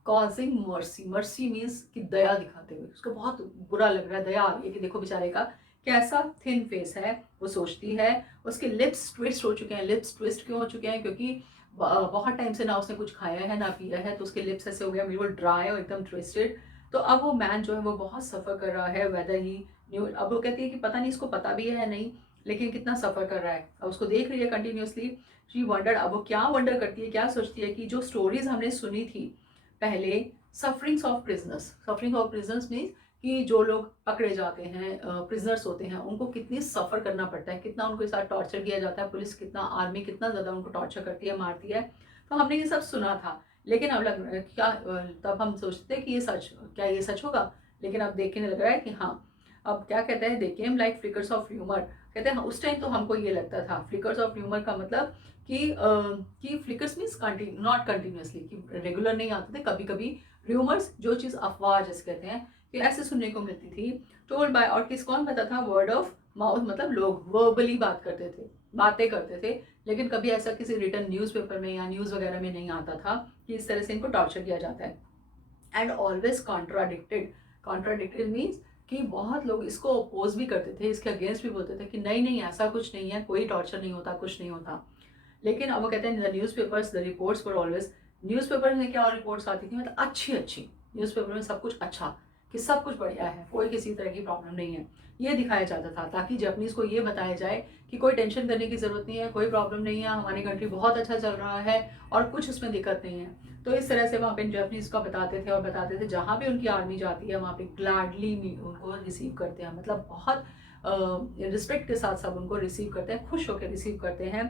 causing mercy, mercy means कि दया दिखाते हुए, उसको बहुत बुरा लग रहा है, दया आ रही है कि देखो बेचारे का कैसा थिन फेस है। वो सोचती है, उसके लिप्स ट्विस्ट हो चुके हैं। लिप्स ट्विस्ट क्यों हो चुके हैं? क्योंकि बहुत टाइम से ना उसने कुछ खाया है ना पिया है, तो उसके लिप्स ऐसे हो गया बिल्कुल ड्राई और एकदम ट्विस्टेड। तो अब वो मैन जो है वो बहुत सफ़र कर रहा है, वेदर ही न्यू। अब वो कहती है कि पता नहीं इसको पता भी है नहीं, लेकिन कितना सफ़र कर रहा है। अब उसको देख रही है कंटिन्यूसली। शी वंडर, अब वो क्या वंडर करती है, क्या सोचती है कि जो स्टोरीज हमने सुनी थी पहले, sufferings of prisoners, suffering of prisoners means कि जो लोग पकड़े जाते हैं, प्रिजनर्स होते हैं, उनको कितनी सफ़र करना पड़ता है, कितना उनके साथ टॉर्चर किया जाता है, पुलिस कितना, आर्मी कितना ज़्यादा उनको टॉर्चर करती है, मारती है। तो हमने ये सब सुना था, लेकिन अब लग क्या तब हम सोचते कि ये सच, क्या ये सच होगा? लेकिन अब देखने लग रहा है कि हाँ। अब क्या कहते हैं, they came like flickers of humour, कहते हैं हाँ, उस टाइम तो हमको ये लगता था। फ्लिकर्स ऑफ ह्यूमर का मतलब कि फ्लिकर्स मीन्स नॉट कंटिन्यूसली, कि रेगुलर नहीं आते थे, कभी कभी र्यूमर्स, जो चीज़ अफवाह जिस कहते हैं, कि ऐसे सुनने को मिलती थी। टोल्ड बाय, और किस कौन पता था? वर्ड ऑफ माउथ, मतलब लोग वर्बली बात करते थे, बातें करते थे, लेकिन कभी ऐसा किसी रिटर्न न्यूज़पेपर में या न्यूज़ वगैरह में नहीं आता था कि इस तरह से इनको टॉर्चर किया जाता है। And always contradicted, contradicted means कि बहुत लोग इसको अपोज भी करते थे, इसके अगेंस्ट भी बोलते थे कि नहीं नहीं ऐसा कुछ नहीं है, कोई टॉर्चर नहीं होता, कुछ नहीं होता। लेकिन अब वो कहते हैं the news papers, the reports for always, newspaper में क्या और रिपोर्ट्स आती थी, मतलब अच्छी अच्छी, न्यूज़पेपर में सब कुछ अच्छा, कि सब कुछ बढ़िया है, कोई किसी तरह की प्रॉब्लम नहीं है, ये दिखाया जाता था, ताकि जापानीज़ को ये बताया जाए कि कोई टेंशन करने की ज़रूरत नहीं है, कोई प्रॉब्लम नहीं है, हमारी कंट्री बहुत अच्छा चल रहा है और कुछ उसमें दिक्कत नहीं है। तो इस तरह से वहाँ पे जापानीज़ का बताते थे और बताते थे जहाँ भी उनकी आर्मी जाती है वहाँ पे ग्लैडली उनको रिसीव करते हैं, मतलब बहुत रिस्पेक्ट के साथ सब उनको रिसीव करते हैं, खुश होकर रिसीव करते हैं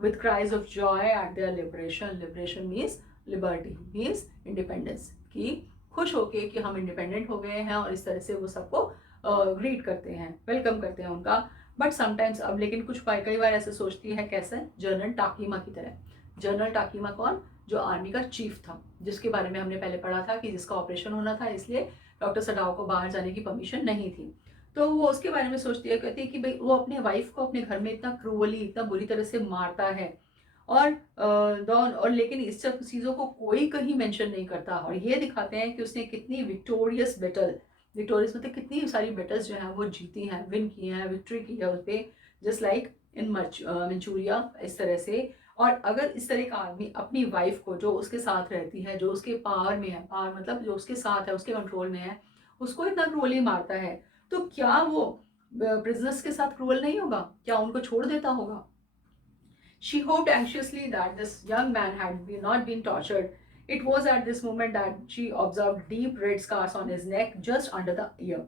with cries of Joy eight there liberation. Liberation means liberty, means independence, कि खुश होके कि हम इंडिपेंडेंट हो गए हैं, और इस तरह से वो सबको ग्रीट करते हैं, वेलकम करते हैं उनका। बट समटाइम्स अब लेकिन कुछ कई बार ऐसे सोचती है, कैसे जनरल टाकीमा की तरह। जनरल टाकीमा कौन? जो आर्मी का चीफ था, जिसके बारे में हमने पहले पढ़ा था कि जिसका ऑपरेशन होना था, इसलिए डॉक्टर सडाओ को बाहर जाने की परमिशन नहीं थी। तो वो उसके बारे में सोचती है, कहती है कि भाई वो अपने वाइफ को अपने घर में इतना क्रूअली, इतना बुरी तरह से मारता है, और डॉन, और लेकिन इस सब चीज़ों को कोई कहीं मेंशन नहीं करता, और ये दिखाते हैं कि उसने कितनी विक्टोरियस बैटल, विक्टोरियस मतलब कितनी सारी बैटल्स जो हैं वो जीती हैं, विन की हैं, विक्ट्री की है उस पर, जस्ट लाइक इन मंचूरिया, इस तरह से। और अगर इस तरह का आदमी अपनी वाइफ को, जो उसके साथ रहती है, जो उसके पावर में है, पावर मतलब जो उसके साथ है, उसके कंट्रोल में है, उसको इतना क्रूअली मारता है, तो क्या वो प्रिजनर्स के साथ क्रूअल नहीं होगा? क्या उनको छोड़ देता होगा? She hoped anxiously that this young man had not been tortured. It was at this moment that she observed deep red scars on his neck just under the ear.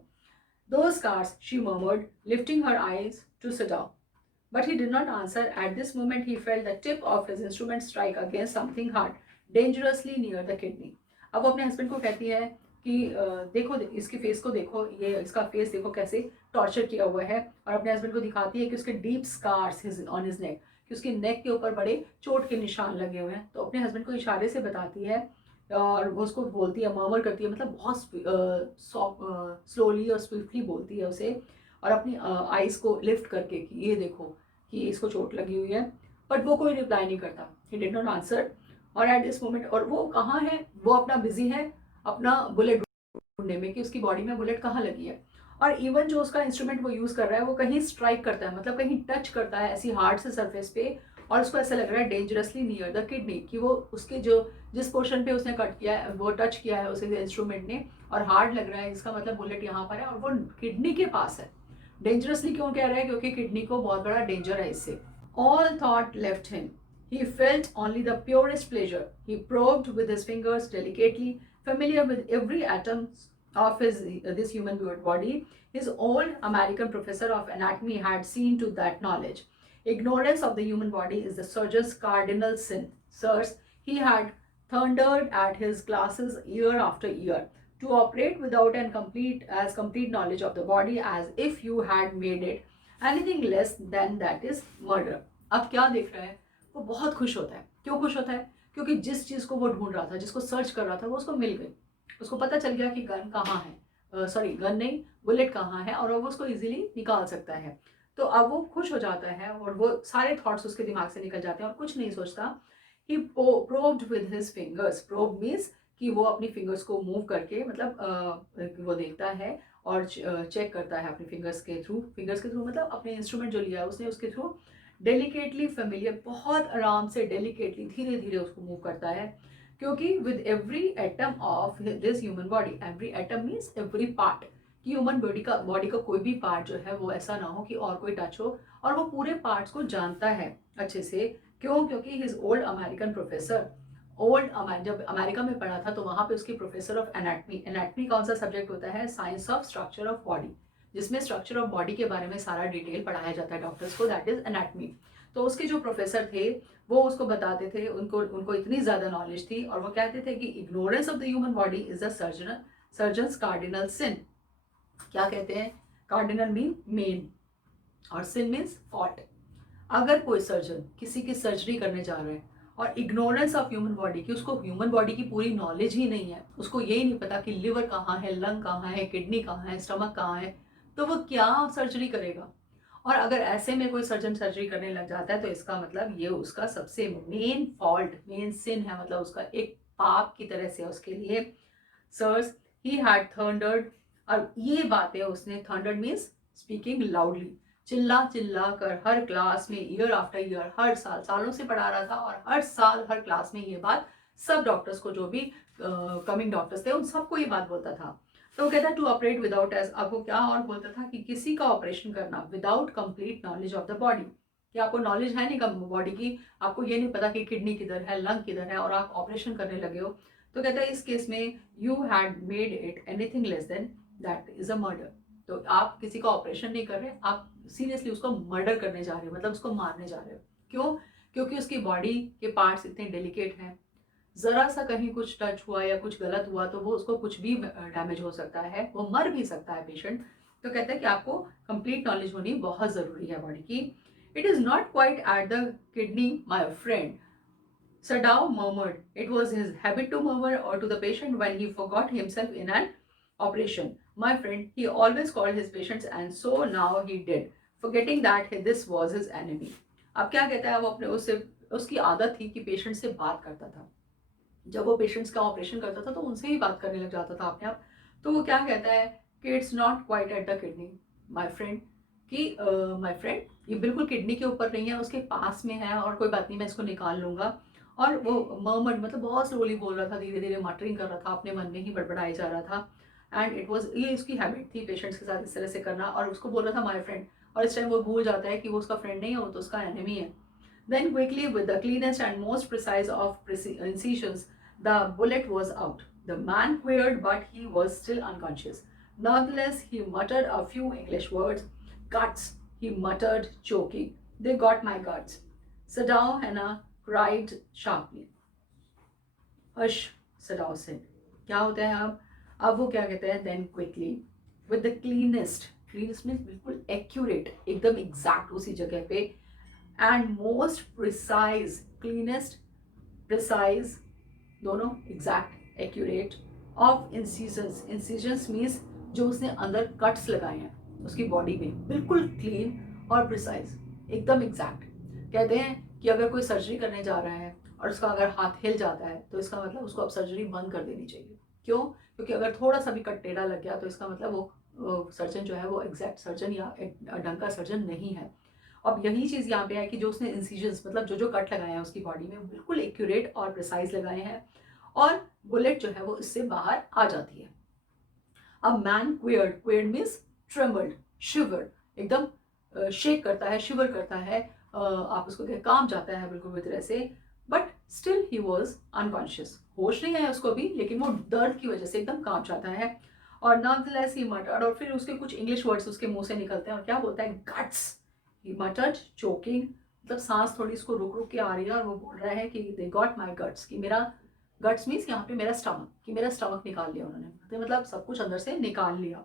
Those scars, she murmured, lifting her eyes to Sada. But he did not answer. At this moment, he felt the tip of his instrument strike against something hard, dangerously near the kidney. अब वो अपने हस्बैंड को कहती है कि देखो, इसके फेस को देखो, ये इसका फेस देखो कैसे टॉर्चर किया हुआ है, और अपने हस्बैंड को दिखाती है कि उसके deep scars on his neck, कि उसके नेक के ऊपर बड़े चोट के निशान लगे हुए हैं। तो अपने हस्बैंड को इशारे से बताती है, और वो उसको बोलती है, मर्मर करती है, मतलब बहुत स्लोली और स्विफ्टली बोलती है उसे, और अपनी आइज़ को लिफ्ट करके कि ये देखो कि इसको चोट लगी हुई है। बट वो कोई रिप्लाई नहीं करता, ही डिड नॉट आंसर। और एट दिस मोमेंट, और वो कहाँ है, वो अपना बिजी है अपना बुलेट ढूंढने में कि उसकी बॉडी में बुलेट कहाँ लगी है। और इवन जो उसका इंस्ट्रूमेंट वो यूज़ कर रहा है, वो कहीं स्ट्राइक करता है, मतलब कहीं टच करता है ऐसी हार्ड से सरफेस पे, और उसको ऐसा लग रहा है डेंजरसली नियर द किडनी, कि वो उसके जो जिस पोर्शन पे उसने कट किया है, वो टच किया है उसे इंस्ट्रूमेंट ने, और हार्ड लग रहा है, इसका मतलब बुलेट यहाँ पर है और वो किडनी के पास है। डेंजरसली क्यों कह रहा है? क्योंकि किडनी को बहुत बड़ा डेंजर है इससे। All thought left him, he felt only the purest pleasure. He probed with his fingers delicately, familiar with every atom of this human body. His old American professor of anatomy had seen to that knowledge. Ignorance of the human body is the surgeon's cardinal sin. Sirs, he had thundered at his classes year after year, to operate without and complete knowledge of the body, as if you had made it anything less than that is murder. अब क्या देख रहा है? वो बहुत खुश होता है। क्यों खुश होता है? क्योंकि जिस चीज़ को वो ढूंढ रहा था, जिसको सर्च कर रहा था, वो उसको मिल गई। उसको पता चल गया कि गन कहाँ है, सॉरी गन नहीं, बुलेट कहाँ है, और वो उसको इजीली निकाल सकता है। तो अब वो खुश हो जाता है, और वो सारे थॉट्स उसके दिमाग से निकल जाते हैं और कुछ नहीं सोचता। He probed with his fingers. Probe means कि वो अपनी फिंगर्स को मूव करके, मतलब वो देखता है और चेक करता है अपनी फिंगर्स के थ्रू। फिंगर्स के थ्रू मतलब अपने इंस्ट्रूमेंट जो लिया है उसने, उसके थ्रू डेलिकेटली फेमिलियर, बहुत आराम से, डेलिकेटली, धीरे धीरे उसको मूव करता है। क्योंकि with every atom of this human body, every atom means every part, कि ह्यूमन बॉडी का कोई भी पार्ट जो है वो ऐसा ना हो कि और कोई टच हो, और वो पूरे पार्ट्स को जानता है अच्छे से। क्यों? क्योंकि हिज ओल्ड अमेरिकन प्रोफेसर, जब अमेरिका में पढ़ा था तो वहाँ पे उसके प्रोफेसर ऑफ एनाटमी, एनाटमी कौन सा सब्जेक्ट होता है? Science of structure of body, जिसमें स्ट्रक्चर ऑफ बॉडी के बारे में सारा डिटेल पढ़ाया जाता है डॉक्टर्स को, दैट इज एनाटमी। तो उसके जो प्रोफेसर थे वो उसको बताते थे, उनको इतनी ज़्यादा नॉलेज थी, और वो कहते थे कि ignorance of the human body is the surgeon's cardinal sin. क्या कहते हैं? कार्डिनल मीन मेन, और सिन मीन्स फॉल्ट। अगर कोई सर्जन किसी की सर्जरी करने जा रहा है और इग्नोरेंस ऑफ ह्यूमन बॉडी, की उसको ह्यूमन बॉडी की पूरी नॉलेज ही नहीं है, उसको यही नहीं पता कि लिवर कहाँ है, लंग कहाँ है, किडनी कहाँ है, स्टमक कहाँ है, तो वो क्या सर्जरी करेगा? और अगर ऐसे में कोई सर्जन सर्जरी करने लग जाता है तो इसका मतलब ये उसका सबसे मेन फॉल्ट, मेन सिन है, मतलब उसका एक पाप की तरह से उसके लिए। सर्स, ही हैड थंडर्ड, और ये बातें उसने, थंडर्ड मीन्स स्पीकिंग लाउडली, चिल्ला चिल्ला कर हर क्लास में, ईयर आफ्टर ईयर, हर साल, सालों से पढ़ा रहा था, और हर साल हर क्लास में ये बात सब डॉक्टर्स को, जो भी कमिंग डॉक्टर्स थे उन सबको ये बात बोलता था। तो वो कहता है टू ऑपरेट विदाउट एज, अब वो क्या और बोलता था कि किसी का ऑपरेशन करना without complete knowledge of the body, कि आपको नॉलेज है नहीं कम बॉडी की, आपको ये नहीं पता कि किडनी किधर है, लंग किधर है, और आप ऑपरेशन करने लगे हो। तो कहता है इस केस में you had made it anything less than that is a murder. तो आप किसी का ऑपरेशन नहीं कर रहे, आप सीरियसली उसको मर्डर करने जा रहे हो, मतलब उसको मारने जा रहे हो। क्यों? क्योंकि उसकी बॉडी के पार्ट्स इतने डेलिकेट हैं, जरा सा कहीं कुछ टच हुआ या कुछ गलत हुआ तो वो उसको कुछ भी डैमेज हो सकता है, वो मर भी सकता है पेशेंट। तो कहते हैं कि आपको कंप्लीट नॉलेज होनी बहुत ज़रूरी है बॉडी की। It is not quite at the kidney my friend, Sadao murmured. It was his habit to murmur or to the patient when he forgot himself in an operation. My friend, he always called his patients, and so now he did, forgetting that this was his enemy. अब क्या कहता है, वो अपने उससे उसकी आदत थी कि पेशेंट से बात करता था। जब वो पेशेंट्स का ऑपरेशन करता था तो उनसे ही बात करने लग जाता था अपने आप। तो वो क्या कहता है कि it's not quite at the kidney my friend, कि माय फ्रेंड ये बिल्कुल किडनी के ऊपर नहीं है, उसके पास में है, और कोई बात नहीं मैं इसको निकाल लूँगा। और वो मर्मर मतलब बहुत स्लोली बोल रहा था, धीरे धीरे मटरिंग कर रहा था, अपने मन में ही बड़बड़ाई जा रहा था। एंड इट वॉज, ये उसकी हैबिट थी पेशेंट्स के साथ इस तरह से करना, और उसको बोल रहा था माय फ्रेंड, और इस टाइम वो भूल जाता है कि वो उसका फ्रेंड नहीं है, वो तो उसका एनिमी है। Then quickly, with the cleanest and most precise of incisions, the bullet was out. The man quavered, but he was still unconscious. Nonetheless, he muttered a few English words. Guts, he muttered, choking. They got my guts. Sadao Hannah cried sharply. Hush, Sadao said. क्या होता है अब वो क्या कहते हैं, then quickly, with the cleanest, cleanest means बिल्कुल accurate, एकदम exact उसी जगह पे, and most precise, cleanest, precise, दोनों exact, accurate, of incisions. Incisions means जो उसने अंदर कट्स लगाए हैं उसकी बॉडी में, बिल्कुल क्लीन और प्रिसाइज, एकदम एग्जैक्ट। कहते हैं कि अगर कोई सर्जरी करने जा रहा है और उसका अगर हाथ हिल जाता है तो इसका मतलब उसको अब सर्जरी बंद कर देनी चाहिए। क्यों? क्योंकि अगर थोड़ा सा भी कट टेढ़ा लग गया तो इसका मतलब वो सर्जन जो है वो एग्जैक्ट सर्जन या ढंग का सर्जन नहीं है। अब यही चीज़ यहाँ पे है कि जो उसने इंसिजन्स मतलब जो जो कट लगाए हैं उसकी बॉडी में बिल्कुल एक्यूरेट और प्रिसाइज लगाए हैं, और बुलेट जो है वो इससे बाहर आ जाती है। अब मैन क्वेयर्ड, क्वेयर्ड मीन्स ट्रेमल्ड, शिवर, एकदम शेक करता है, शिवर करता है, आप उसको क्या कांप जाता है बिल्कुल पूरी तरह से, but still he was unconscious, होश नहीं है उसको भी, लेकिन वो दर्द की वजह से एकदम कांप जाता है। और नॉनदलेस ही मटर्ड, और फिर उसके कुछ इंग्लिश वर्ड्स उसके मुंह से निकलते हैं, और क्या बोलता है, गट्स, ही मटर्ड चोकिंग, मतलब सांस थोड़ी इसको रुक रुक के आ रही है, और वो बोल रहा है कि दे गॉट माई गट्स, कि मेरा गट्स मीन्स यहाँ पे मेरा स्टमक, कि मेरा स्टमक निकाल लिया उन्होंने, तो मतलब सब कुछ अंदर से निकाल लिया।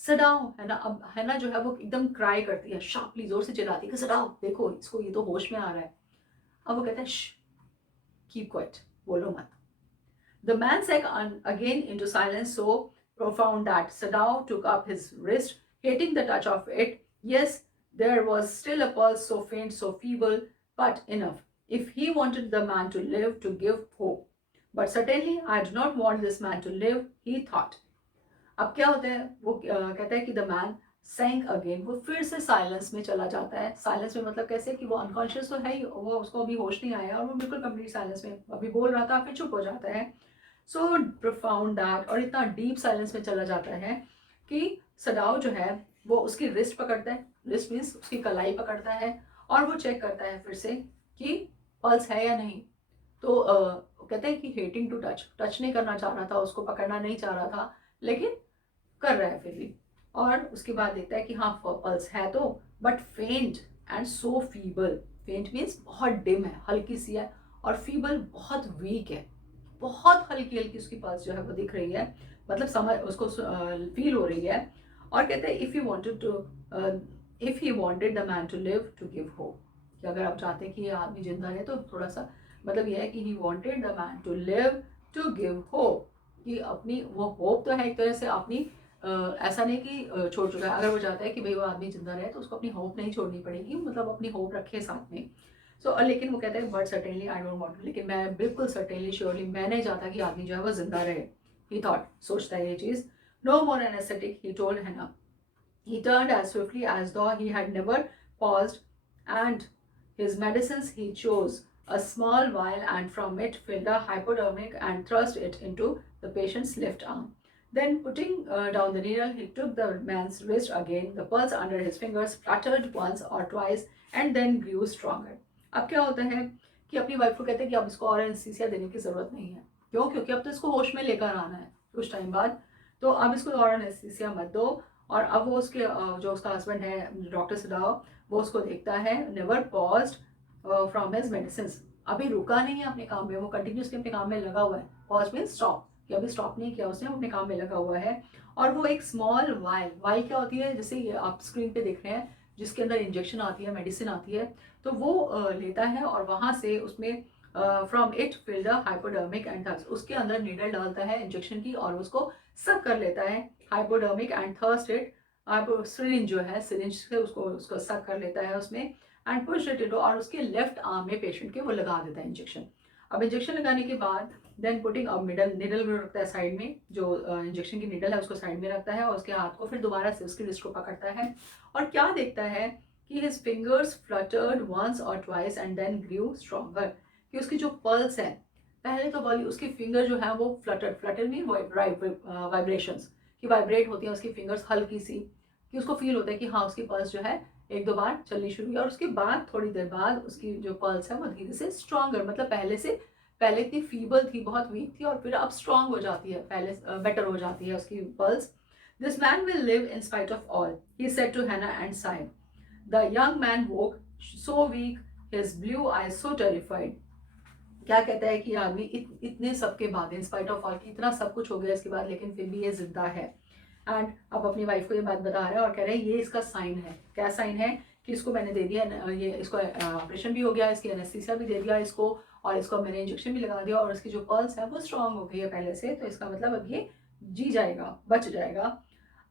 सडाओ है ना, अब है ना जो है वो एकदम क्राई करती है, शार्पली जोर से चिल्लाती है कि सडाओ देखो इसको, ये तो होश में आ रहा है। अब वो कहता है कीप क्वाइट, बोलो मत। The man sank again into silence so profound that Sadao took up his wrist, hating the touch of it. Yes, there was still a pulse, so faint, so feeble, but enough. If he wanted the man to live, to give hope. But certainly I do not want this man to live, he thought. अब क्या होता है, वो कहता है कि द मैन सैंक अगेन, वो फिर से साइलेंस में चला जाता है। साइलेंस में मतलब कैसे कि वो अनकॉन्शियस तो है ही, वो उसको अभी होश नहीं आया और वो बिल्कुल कंप्लीट साइलेंस में अभी बोल रहा था, फिर चुप हो जाता है। सो प्रोफाउंड दैट, और इतना डीप साइलेंस में चला जाता है कि सडाओ जो है वो उसकी रिस्ट पकड़ता है, रिस्ट मीन्स उसकी कलाई पकड़ता है, और वो चेक करता है फिर से कि पल्स है या नहीं। तो कहते हैं कि हेटिंग टू टच, टच नहीं करना चाह रहा था, उसको पकड़ना नहीं चाह रहा था, लेकिन कर रहा है फिर भी। और उसके बाद देखता है कि हाँ पल्स है तो, बट फेंट एंड सो फीबल, फेंट मीन्स बहुत डिम है, हल्की सी है, और फीबल बहुत वीक है, बहुत हल्की हल्की उसकी पल्स जो है वो दिख रही है, मतलब समझ उसको फील हो रही है। और कहते हैं if he wanted the man to live, to give hope, कि अगर आप चाहते हैं कि ये आदमी जिंदा है तो थोड़ा सा मतलब ये है कि he wanted the man to live, to give hope, कि अपनी वो होप तो है एक तरह से अपनी, ऐसा नहीं कि छोड़ चुका है, अगर वो चाहता है कि भाई वो आदमी जिंदा रहे तो उसको अपनी होप नहीं छोड़नी पड़ेगी, मतलब अपनी होप रखे साथ में। सो लेकिन वो कहता है but certainly I don't want, लेकिन मैं बिल्कुल सर्टेनली श्योरली मैं नहीं चाहता कि आदमी जो है वो जिंदा रहे। ही थॉट, सोचता है ये चीज़। No more anaesthetic, he told Hannah. He turned as swiftly as though he had never paused, and his medicines he chose a small vial and from it filled a hypodermic and thrust it into the patient's left arm. Then putting down the needle, he took the man's wrist again. The pulse under his fingers fluttered once or twice and then grew stronger. अब क्या होता है कि अपनी वाइफ को कहते हैं कि अब इसको और एनेस्थीसिया देने की ज़रूरत नहीं है। क्यों? क्योंकि अब तो इसको होश में लेकर आना है कुछ टाइम बाद, तो अब इसको और एनेस्थीसिया मत दो। और अब वो उसके जो उसका हस्बैंड है डॉक्टर सदाओ, वो उसको देखता है। Never paused from his medicine, अभी रुका नहीं है अपने काम में, वो कंटिन्यूसली अपने काम में लगा हुआ है। पॉज मीन स्टॉप, कि अभी स्टॉप नहीं किया उसने, अपने काम में लगा हुआ है। और वो एक स्मॉल वाइल, वाइल क्या होती है, जैसे ये आप स्क्रीन पे देख रहे हैं, जिसके अंदर इंजेक्शन आती है, मेडिसिन आती है, तो वो लेता है और वहाँ से उसमें from it filled hypodermic and thrust, उसके अंदर नीडल डालता है इंजेक्शन की और उसको सब कर लेता है। हाइपोडर्मिक एंड थर्स्ट इट, आप सिरिंज जो है, सिरिंज से उसको उसको सक कर लेता है उसमें, एंड पुश इट इनटू, और उसके लेफ्ट आर्म में पेशेंट के वो लगा देता है इंजेक्शन। अब इंजेक्शन लगाने के बाद देन पुटिंग अब निडल रखता है साइड में, जो इंजेक्शन की निडल है उसको साइड में रखता है और उसके हाथ को फिर दोबारा से उसकी रिस्ट को पकड़ता है और क्या देखता है कि हिज फिंगर्स फ्लटर्ड वंस और twice and then grew stronger, कि उसकी जो पल्स है, पहले तो वाली उसकी फिंगर जो है वो फ्लटर में वाइब्रेशंस, कि वाइब्रेट होती है उसकी फिंगर्स हल्की सी, कि उसको फील होता है कि हाँ उसकी पल्स जो है एक दो बार चलनी शुरू हुई। और उसके बाद थोड़ी देर बाद उसकी जो पल्स है वो धीरे से स्ट्रॉन्गर, मतलब पहले इतनी फीबल थी, बहुत वीक थी, और फिर अब स्ट्रॉन्ग हो जाती है, पहले बेटर हो जाती है उसकी pulse. This man will live in spite of all, he said to Hannah and sighed. The young man woke so weak, his blue eyes so terrified. क्या कहता है कि आदमी इतने सब के बाद, इन स्पाइट ऑफ ऑल, की इतना सब कुछ हो गया इसके बाद, लेकिन फिर भी ये जिंदा है। एंड अब अपनी वाइफ को ये बात बता रहा है और कह रहे हैं ये इसका साइन है। क्या साइन है? कि इसको मैंने दे दिया, ये इसको ऑपरेशन भी हो गया, इसकी एनेस्थीसिया भी दे दिया इसको, और इसको मैंने इंजेक्शन भी लगा दिया, और इसकी जो पल्स है वो स्ट्रांग हो गई है पहले से, तो इसका मतलब अब ये जी जाएगा, बच जाएगा।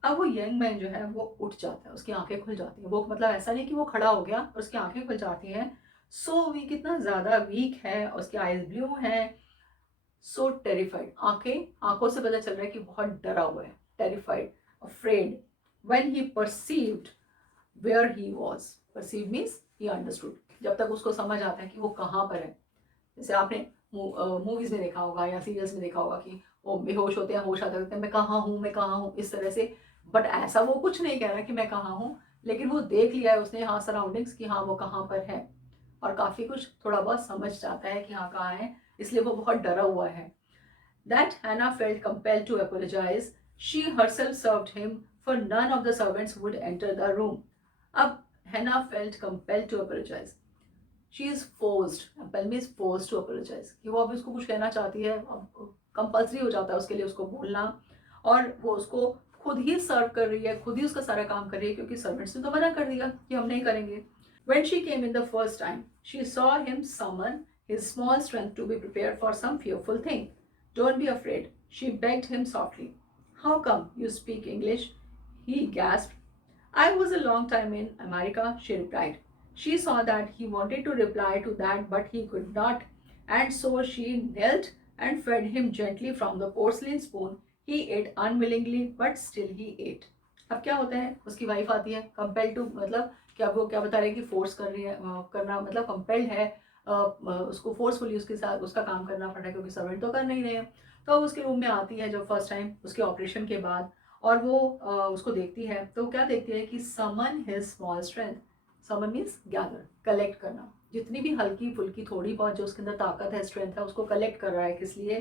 अब वो यंग मैन जो है वो उठ जाता है, उसकी आंखें खुल जाती हैं। वो मतलब ऐसा नहीं कि वो खड़ा हो गया और उसकी आंखें खुल जाती हैं। सो वीक, इतना ज़्यादा वीक है, उसकी आईज ब्लू है। सो टेरिफाइड, आंखों से पता चल रहा है कि बहुत डरा हुआ है, terrified, afraid. When he perceived where he was, perceive means he understood, जब तक उसको समझ आता है कि वो कहाँ पर है। जैसे आपने मूवीज में देखा होगा या सीरियल्स में देखा होगा कि वो बेहोश होते हैं, होश आता है, मैं कहाँ हूँ, मैं कहाँ हूँ, इस तरह से। बट ऐसा वो कुछ नहीं कह रहा कि मैं कहाँ हूँ, लेकिन वो देख लिया है उसने, हाँ सराउंडिंग्स, कि हाँ वो कहाँ पर है, और काफ़ी कुछ थोड़ा बहुत समझ जाता है कि हाँ कहाँ है, इसलिए वो बहुत डरा हुआ है। That Hannah felt compelled to apologize. She herself served him, for none of the servants would enter the room. अब Hannah felt compelled to apologize. She is forced, compel means forced to apologize, कि वो अब उसको कुछ कहना चाहती है, अब कंपल्सरी हो जाता है उसके लिए उसको बोलना, और वो उसको खुद ही सर्व कर रही है, खुद ही उसका सारा काम कर रही है, क्योंकि सर्वेंट्स ने तो मना कर दिया कि हम नहीं करेंगे। When she came in the first time, she saw him summon his small strength to be prepared for some fearful thing. Don't be afraid, she begged him softly. How come you speak English? He gasped. I was a long time in America, she replied. She saw that he wanted to reply to that, but he could not, and so she knelt and fed him gently from the porcelain spoon. He ate unwillingly, but still he ate. अब क्या होता है, उसकी वाइफ आती है, कंपेल टू, मतलब क्या वो क्या बता रहे हैं कि फोर्स कर रही है, करना मतलब कंपेल्ड है, उसको फोर्सफुली उसके साथ उसका काम करना पड़ रहा है, क्योंकि सर्वेंट तो कर नहीं रहे हैं। तो अब उसके रूम में आती है जब फर्स्ट टाइम उसके ऑपरेशन के बाद, और वो उसको देखती है, तो क्या देखती है कि समन हिज स्मॉल स्ट्रेंथ। समन मीन्स गैदर, कलेक्ट करना, जितनी भी हल्की फुल्की थोड़ी बहुत जो उसके अंदर ताकत है, स्ट्रेंथ है, उसको कलेक्ट कर रहा है, किस लिए?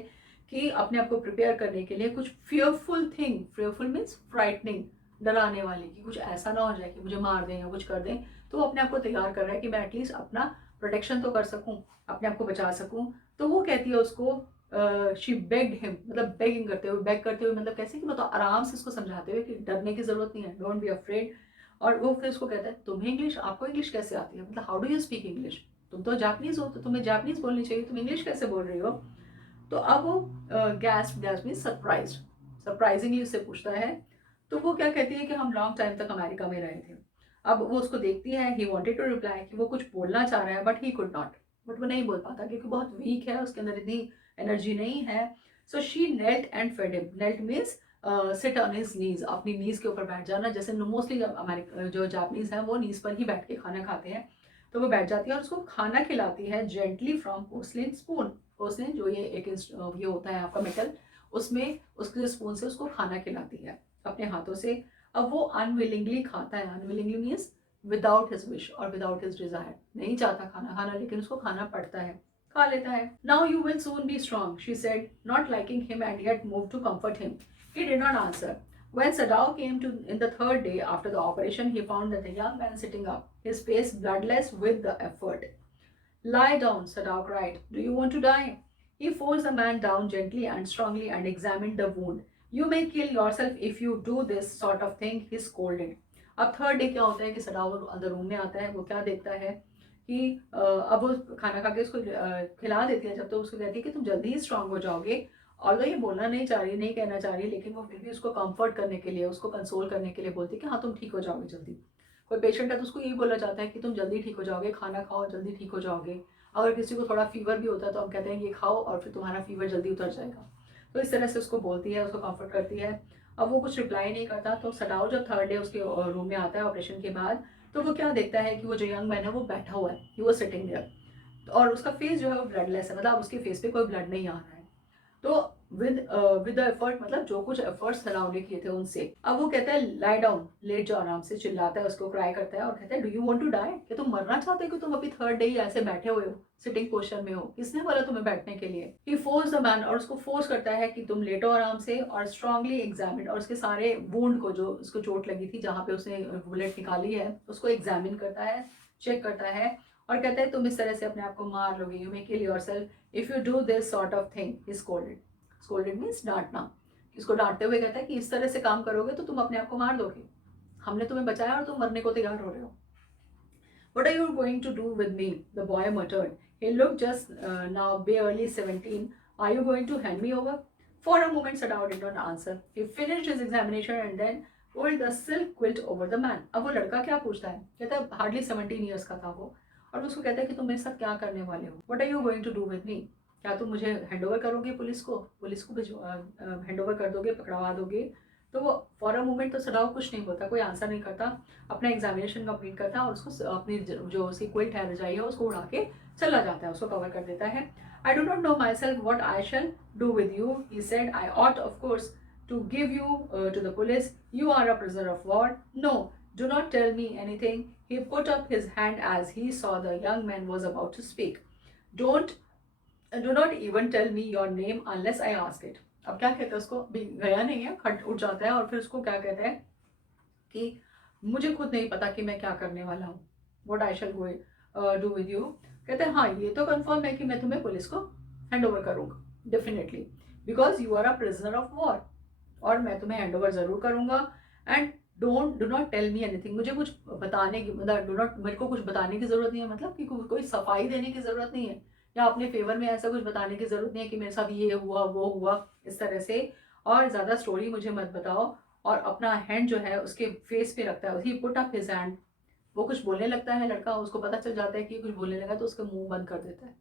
कि अपने आप को प्रिपेयर करने के लिए कुछ fearful thing, fearful means frightening, डराने वाली, कि कुछ ऐसा ना हो जाए कि मुझे मार दें या कुछ कर दें। तो वो अपने आप को तैयार कर रहा है कि मैं एटलीस्ट अपना प्रोटेक्शन तो कर सकूं, अपने आप को बचा सकूं। तो वो कहती है उसको, शी बेग्ड हिम, मतलब बेगिंग करते हुए, बेग करते हुए, मतलब कैसे कि मतलब आराम से उसको समझाते हुए कि डरने की जरूरत नहीं है, डोंट बी अफ्रेड। और वो फिर उसको कहता है, तुम्हें इंग्लिश, आपको इंग्लिश कैसे आती है, मतलब how do you speak English, तुम तो जापानीज हो, तो तुम्हें जापानीज बोलनी चाहिए, तुम इंग्लिश कैसे बोल रही हो? तो अब वो गैस मीन सरप्राइज, सरप्राइजिंगली उससे पूछता है। तो वो क्या कहती है कि हम लॉन्ग टाइम तक अमेरिका में रहे थे। अब वो उसको देखती है, ही वॉन्टेड टू रिप्लाई, कि वो कुछ बोलना चाह रहा है, but he could not, but वो नहीं बोल पाता क्योंकि बहुत वीक है, उसके अंदर इतनी एनर्जी नहीं है। So she knelt and fed him, knelt means sit on his knees, अपनी नीज के ऊपर बैठ जाना, जैसे मोस्टली अमेरिका जो जापानीज हैं वो नीज पर ही बैठ के खाना खाते हैं। तो वो बैठ जाती है और उसको खाना खिलाती है gently from porcelain spoon. Porcelain जो ये एक ये होता है आपका मेटल, उसमें उसके स्पून से उसको खाना खिलाती है अपने हाथों से। अब वो अनविलिंगली खाता है, unwillingly means without his wish और विदाउट हिज डिजायर, नहीं चाहता खाना खाना लेकिन उसको खाना पड़ता है, खा लेता है। Now you will soon be strong, she said, not liking him and yet move to comfort him. He did not answer. When Sadao came to in the third day after the operation, he found that the young man sitting up, his face bloodless with the effort. Lie down, Sadao cried. Do you want to die? He forced the man down gently and strongly and examined the wound. You may kill yourself if you do this sort of thing, he scolded. अब थर्ड डे क्या होता है कि सडाओ अंदर रूम में आता है, वो क्या देखता है कि अब वो खाना खा के उसको खिला देती है, जब तो उसको कहती है कि तुम जल्दी ही स्ट्रांग हो जाओगे। और ये बोलना नहीं चाह रही, नहीं कहना चाह रही, लेकिन वो फिर भी उसको कंफर्ट करने के लिए, उसको कंसोल करने के लिए बोलती है कि हाँ तुम ठीक हो जाओगे जल्दी। कोई पेशेंट है तो उसको यही बोला जाता है कि तुम जल्दी ठीक हो जाओगे, खाना खाओ जल्दी ठीक हो जाओगे। अगर किसी को थोड़ा फीवर भी होता है तो हम कहते हैं ये खाओ और फिर तुम्हारा फीवर जल्दी उतर जाएगा। तो इस तरह से उसको बोलती है, उसको कंफर्ट करती है। अब वो कुछ रिप्लाई नहीं करता, तो सडाओ जब थर्ड डे उसके रूम में आता है ऑपरेशन के बाद, तो वो क्या देखता है कि वो जो यंग मैन है वो बैठा हुआ है, ही वाज सिटिंग देयर, और उसका फेस जो है वो ब्लडलेस है, मतलब उसके फेस पे कोई ब्लड नहीं आ रहा है। तो विद एफर्ट, मतलब जो कुछ एफर्ट्स सलाह ने किए थे उनसे, अब वो कहता है लाई डाउन, लेट जाओ आराम से, चिल्लाता है उसको, क्राई करता है और कहता है do you want to die, कि तुम मरना चाहते हो कि तुम अभी थर्ड डे ही ऐसे बैठे हुए हो, सिटिंग पोस्चर में हो, किसने बोला तुम्हें बैठने के लिए। ही फोर्स द मैन, और उसको फोर्स करता है कि तुम लेटो आराम से, और स्ट्रांगली एग्जामिन, और उसके सारे वुंड को, जो उसको चोट लगी थी जहाँ पे उसने बुलेट निकाली है, उसको एग्जामिन करता है, चेक करता है, और कहता है तुम इस तरह से अपने आप को मार लोगे, you may kill yourself if you do this sort of thing, he scolded. Scolded means डांटना, इसको डांटते हुए कहता है कि इस तरह से काम करोगे तो तुम अपने आप को मार दोगे, हमने तुम्हें बचाया और तुम मरने को तैयार हो रहे हो। What are you going to do with me? The boy muttered. He looked just now barely 17. Are you going to hand me over? For a moment, Sadao did not answer. He finished his examination and then pulled the silk quilt over the man. अब वो लड़का क्या पूछता है, कहता है हार्डली 17 ईयर्स का था वो, और उसको कहता है कि तुम मेरे साथ क्या करने वाले हो। What are you going to do with me? क्या तुम मुझे हैंड ओवर करोगे पुलिस को हैंड ओवर कर दोगे, पकड़वा दोगे। तो वो फॉर अ मोमेंट तो सडाओ कुछ नहीं बोलता, कोई आंसर नहीं करता, अपना एग्जामिनेशन कंप्लीट करता है और उसको अपनी जो उसकी क्विल्ट है, रजाई है, उसको उड़ा के चला जाता है, उसको कवर कर देता है। I do not know myself what I shall do with you, he said, I ought of course to give you to the police. You are a prisoner of war. No, do not tell me anything. He put up his hand as he saw the young man was about to speak. Do not even tell me your name unless I ask it. अब क्या कहते हैं उसको, गया नहीं है, खट उठ जाता है और फिर उसको क्या कहते हैं कि मुझे खुद नहीं पता कि मैं क्या करने वाला हूँ, what I shall do with you. कहते हैं हाँ ये तो कंफर्म है कि मैं तुम्हें पुलिस को हैंड ओवर करूँगा, definitely, because you are a prisoner of war, और मैं तुम्हें हैंड ओवर जरूर करूँगा। And do not tell me anything, मुझे कुछ बताने की, मतलब मेरे को कुछ बताने की ज़रूरत नहीं है, मतलब कि कोई सफाई देने की ज़रूरत नहीं है, या अपने फेवर में ऐसा कुछ बताने की ज़रूरत नहीं है कि मेरे साथ ये हुआ वो हुआ इस तरह से, और ज़्यादा स्टोरी मुझे मत बताओ। और अपना हैंड जो है उसके फेस पे रखता है, ही पुट अप हिज हैंड, वो कुछ बोलने लगता है लड़का, उसको पता चल जाता है कि कुछ बोलने लगा, तो उसका मुंह बंद कर देता है,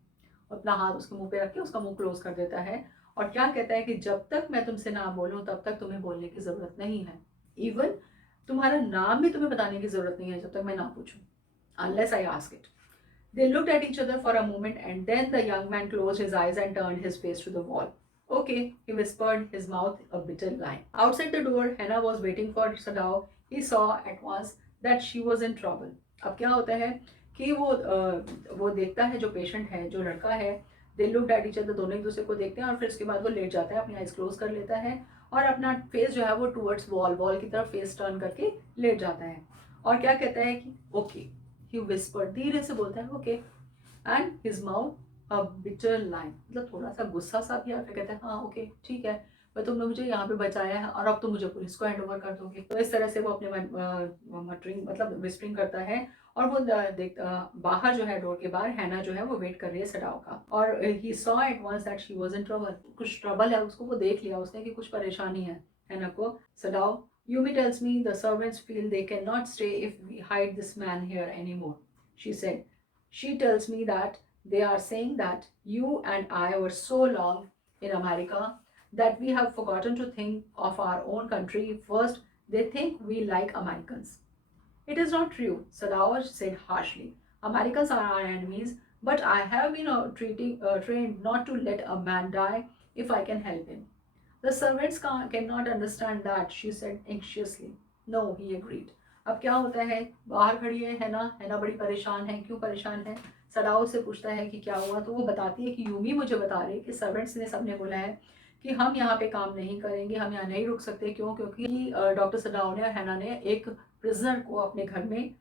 अपना हाथ उसके मुंह पे रख के उसका मुंह क्लोज कर देता है, और क्या कहता है कि जब तक मैं तुमसे ना बोलूं तब तक तुम्हें बोलने की जरूरत नहीं है, इवन तुम्हारा नाम भी तुम्हें बताने की जरूरत नहीं है जब तक मैं ना पूछूं, unless I ask it. They looked at each other for a moment and then the young man closed his eyes and turned his face to the wall. Okay, he whispered, his mouth a bitter line. Outside the door, Hannah was waiting for Sadao. He saw at once that she was in trouble. अब क्या होता है कि वो देखता है, जो पेशेंट है, जो लड़का है, they looked at each other, दोनों एक दूसरे को देखते हैं, और फिर उसके बाद वो लेट जाता है, अपनी आइज क्लोज कर लेता है और अपना फेस जो है वो टूवर्ड्स वॉल की तरफ फेस टर्न करके लेट जाता है, और क्या कहता है कि ओके, ही विस्पर्ड, धीरे से बोलता है okay, and his mouth a bitter line, मतलब थोड़ा सा गुस्सा सा भी, और फिर कहता है हाँ ओके ठीक है, पर तुमने मुझे यहाँ पे बचाया है और अब तुम मुझे पुलिस को हैंड ओवर कर दोगे। तो इस तरह से वो अपने मटरिंग, मतलब विस्परिंग करता है, और वो बाहर जो है, डोर के बाहर हैना जो है वो वेट कर रही है सडाओ का, और he saw at once that she was in trouble, कुछ ट्रबल है उसको, वो देख लिया उसने कि कुछ परेशानी है हैना को। Sadao, Yumi tells me the servants feel they cannot stay if we hide this man here anymore, she said. She tells me that they are saying that you and I were so long in America that we have forgotten to think of our own country first. They think we like Americans. It is not true, Sadao said harshly. Americans are our enemies, but I have been trained not to let a man die if I can help him. The servants cannot understand that, she said anxiously. No, he agreed. अब क्या होता है, बाहर खड़ी है ना बड़ी परेशान है। क्यों परेशान है? सदाओ से पूछता है कि क्या हुआ, तो वो बताती है कि यूमी मुझे बता रही है कि सर्वेंट्स ने सबने बोला है कि हम यहाँ पे काम नहीं करेंगे, हम यहाँ नहीं रुक सकते। क्यों? क्योंकि डॉक्टर सदाओ ने और हैना ने एक प्रिजनर को अपने घर में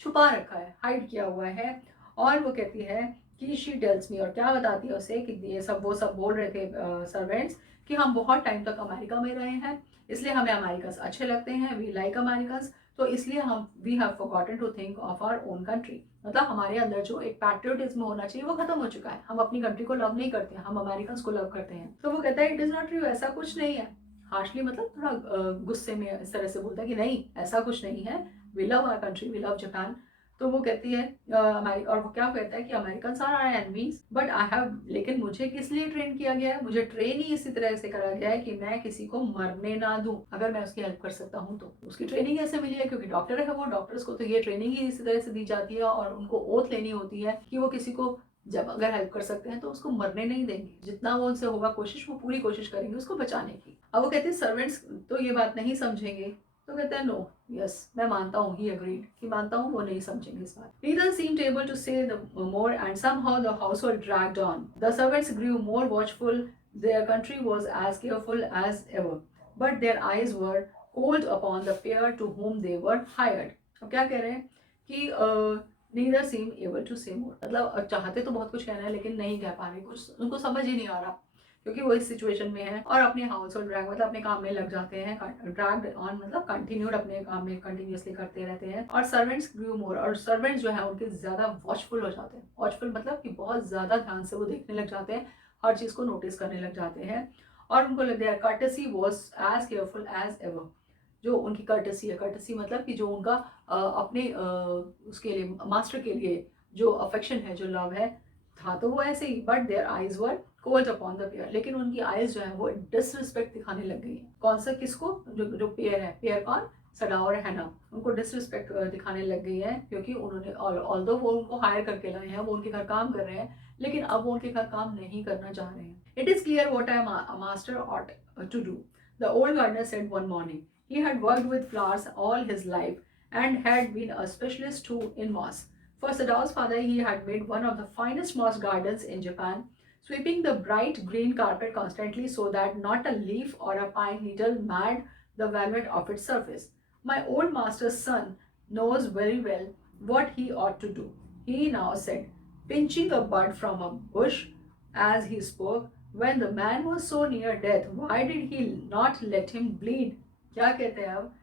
छुपा रखा है, हाइड किया हुआ है। और वो कहती है कि शी टेल्स मी, और क्या बताती है उसे कि ये सब वो सब बोल रहे थे सर्वेंट्स कि हम बहुत टाइम तक अमेरिका में रहे हैं, इसलिए हमें अमेरिकन्स अच्छे लगते हैं, वी लाइक अमेरिकन्स, तो इसलिए हम we have forgotten to think of our own country. मतलब हमारे अंदर जो एक पैट्रियोटिज्म होना चाहिए वो खत्म हो चुका है, हम अपनी कंट्री को लव नहीं करते हैं, हम अमेरिकन्स को लव करते हैं। तो वो कहता है इट इज नॉट ट्रू, ऐसा कुछ नहीं है। हार्शली मतलब थोड़ा गुस्से में इस तरह से बोलता है कि नहीं ऐसा कुछ नहीं है, we love our country, we love Japan. तो वो कहती है और वो क्या कहता है कि American are our enemies but I have, लेकिन मुझे किस लिए ट्रेन किया गया है, मुझे ट्रेन ही इसी तरह से करा गया है कि मैं किसी को मरने ना दूं, अगर मैं उसकी हेल्प कर सकता हूं तो। उसकी ट्रेनिंग ऐसे मिली है क्योंकि डॉक्टर है वो, डॉक्टर्स को तो ये ट्रेनिंग ही इसी तरह से दी जाती है और उनको ओथ लेनी होती है कि वो किसी को जब अगर हेल्प कर सकते हैं तो उसको मरने नहीं देंगे, जितना वो उनसे होगा कोशिश वो पूरी कोशिश करेंगे उसको बचाने की। अब वो कहते हैं सर्वेंट्स तो ये बात नहीं समझेंगे, तो कहते हैं नो यस मैं मानता हूँ, ही अग्रीड कि मानता हूँ, वो नहीं समझेंगे इस बात। Neither seemed able to say the more and somehow the household dragged on. The servants grew more watchful, their country was as careful as ever, but their eyes were cold upon the pair to whom they were hired. अब क्या कह रहे हैं कि neither seemed able to say more, मतलब चाहते तो बहुत कुछ कहना है लेकिन नहीं कह पा रहे, कुछ उनको समझ ही नहीं आ रहा क्योंकि वो इस सिचुएशन में है और अपने हाउस होल्ड ड्रैग मतलब अपने काम में लग जाते हैं, ड्रैग्ड ऑन मतलब कंटिन्यूड अपने काम में कंटिन्यूसली करते रहते हैं। और सर्वेंट्स ग्रू मोर, और सर्वेंट्स जो है उनके ज्यादा वॉचफुल हो जाते हैं। वॉचफुल मतलब कि बहुत ज्यादा ध्यान से वो देखने लग जाते हैं, हर चीज को नोटिस करने लग जाते हैं और उनको लगता है courtesy was as careful as ever. जो उनकी कर्टेसी है, कर्टेसी मतलब कि जो उनका अपने उसके लिए मास्टर के लिए जो अफेक्शन है, जो लव है, था तो वो ऐसे ही, but their eyes were cold upon the pair, लेकिन उनकी आईज जो है वो डिसरिस्पेक्ट दिखाने लग गई है। कौन सा, किसको, जो पेयर है, पेयर कौन, सडा और हैना, उनको डिसरिस्पेक्ट दिखाने लग गई है क्योंकि उन्होंने ऑल्दो वो उनको हायर करके लाए हैं, वो उनके घर काम कर रहे हैं, लेकिन अब वो उनके घर काम नहीं करना चाह रहे हैं। It is clear what I master ought to do, the old gardener said one morning. He had worked with flowers all his life and had been a specialist too in moss. For Sadao's father, he had made one of the finest moss gardens in Japan, sweeping the bright green carpet constantly so that not a leaf or a pine needle marred the velvet of its surface. My old master's son knows very well what he ought to do, he now said, pinching a bud from a bush as he spoke. When the man was so near death, why did he not let him bleed? क्या कहते हैं अब,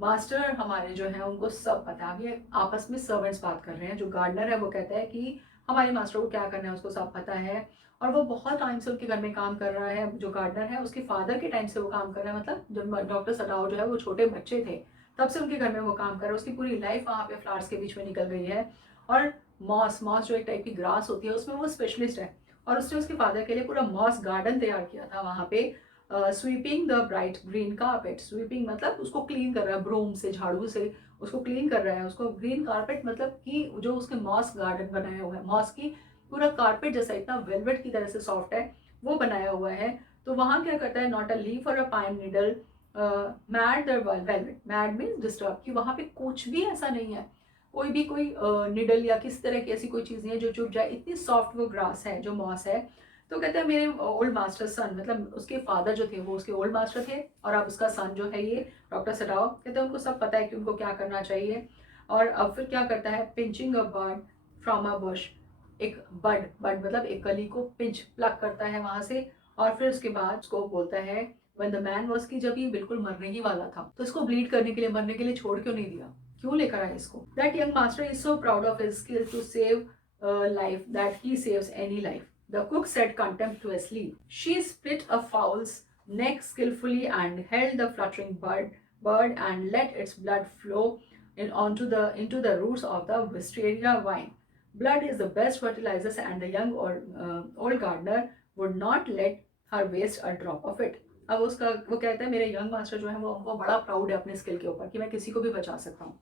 मास्टर हमारे जो है उनको सब पता है। अभी आपस में सर्वेंट्स बात कर रहे हैं, जो गार्डनर है वो कहता है कि हमारे मास्टर को क्या करना है उसको सब पता है और वो बहुत टाइम से उनके घर में काम कर रहा है। जो गार्डनर है उसके फादर के टाइम से वो काम कर रहा है, मतलब जब डॉक्टर सडाओ जो है वो छोटे बच्चे थे तब से उनके घर में वो काम कर रहा है। उसकी पूरी लाइफ वहाँ पे फ्लावर्स के बीच में निकल गई है और मॉस, मॉस जो एक टाइप की ग्रास होती है उसमें वो स्पेशलिस्ट है और उसने उसके फादर के लिए पूरा मॉस गार्डन तैयार किया था वहाँ पे। Sweeping the bright green carpet, sweeping मतलब उसको क्लीन कर रहा है, ब्रूम से, झाड़ू से उसको क्लीन कर रहा है उसको। ग्रीन कारपेट मतलब कि जो उसके मॉस गार्डन बनाया हुआ है, मॉस की पूरा कारपेट जैसा इतना वेलवेट की तरह से सॉफ्ट है वो बनाया हुआ है। तो वहाँ क्या करता है, not a leaf or a pine needle marred the velvet, marred means disturb, कि वहाँ पे कुछ भी ऐसा नहीं है, कोई भी कोई निडल या किस तरह की ऐसी कोई चीज़ नहीं है जो चुप जाए, इतनी सॉफ्ट वो ग्रास है जो मॉस है। तो कहते हैं मेरे ओल्ड मास्टर सन, मतलब उसके फादर जो थे वो उसके ओल्ड मास्टर थे और अब उसका सन जो है ये डॉक्टर सडाओ, कहते हैं उनको सब पता है कि उनको क्या करना चाहिए। और अब फिर क्या करता है, pinching a bird from a bush, एक बड, बड मतलब एक कली को पिंच प्लक करता है वहां से और फिर उसके बाद उसको बोलता है व्हेन द मैन वाज, की जब ये बिल्कुल मरने ही वाला था तो इसको ब्लीड करने के लिए, मरने के लिए छोड़ क्यों नहीं दिया, क्यों लेकर आया इसको। That young master is so proud of his skill to save life that he saves any life, the cook said contemptuously. She split a fowl's neck skillfully and held the fluttering bird and let its blood flow into the roots of the wisteria vine. Blood is the best fertilizer, and the young old gardener would not let her waste a drop of it. अब उसका वो कहता है मेरे यंग मास्टर जो है वो बड़ा प्राउड है अपने स्किल के ऊपर कि मैं किसी को भी बचा सकता हूँ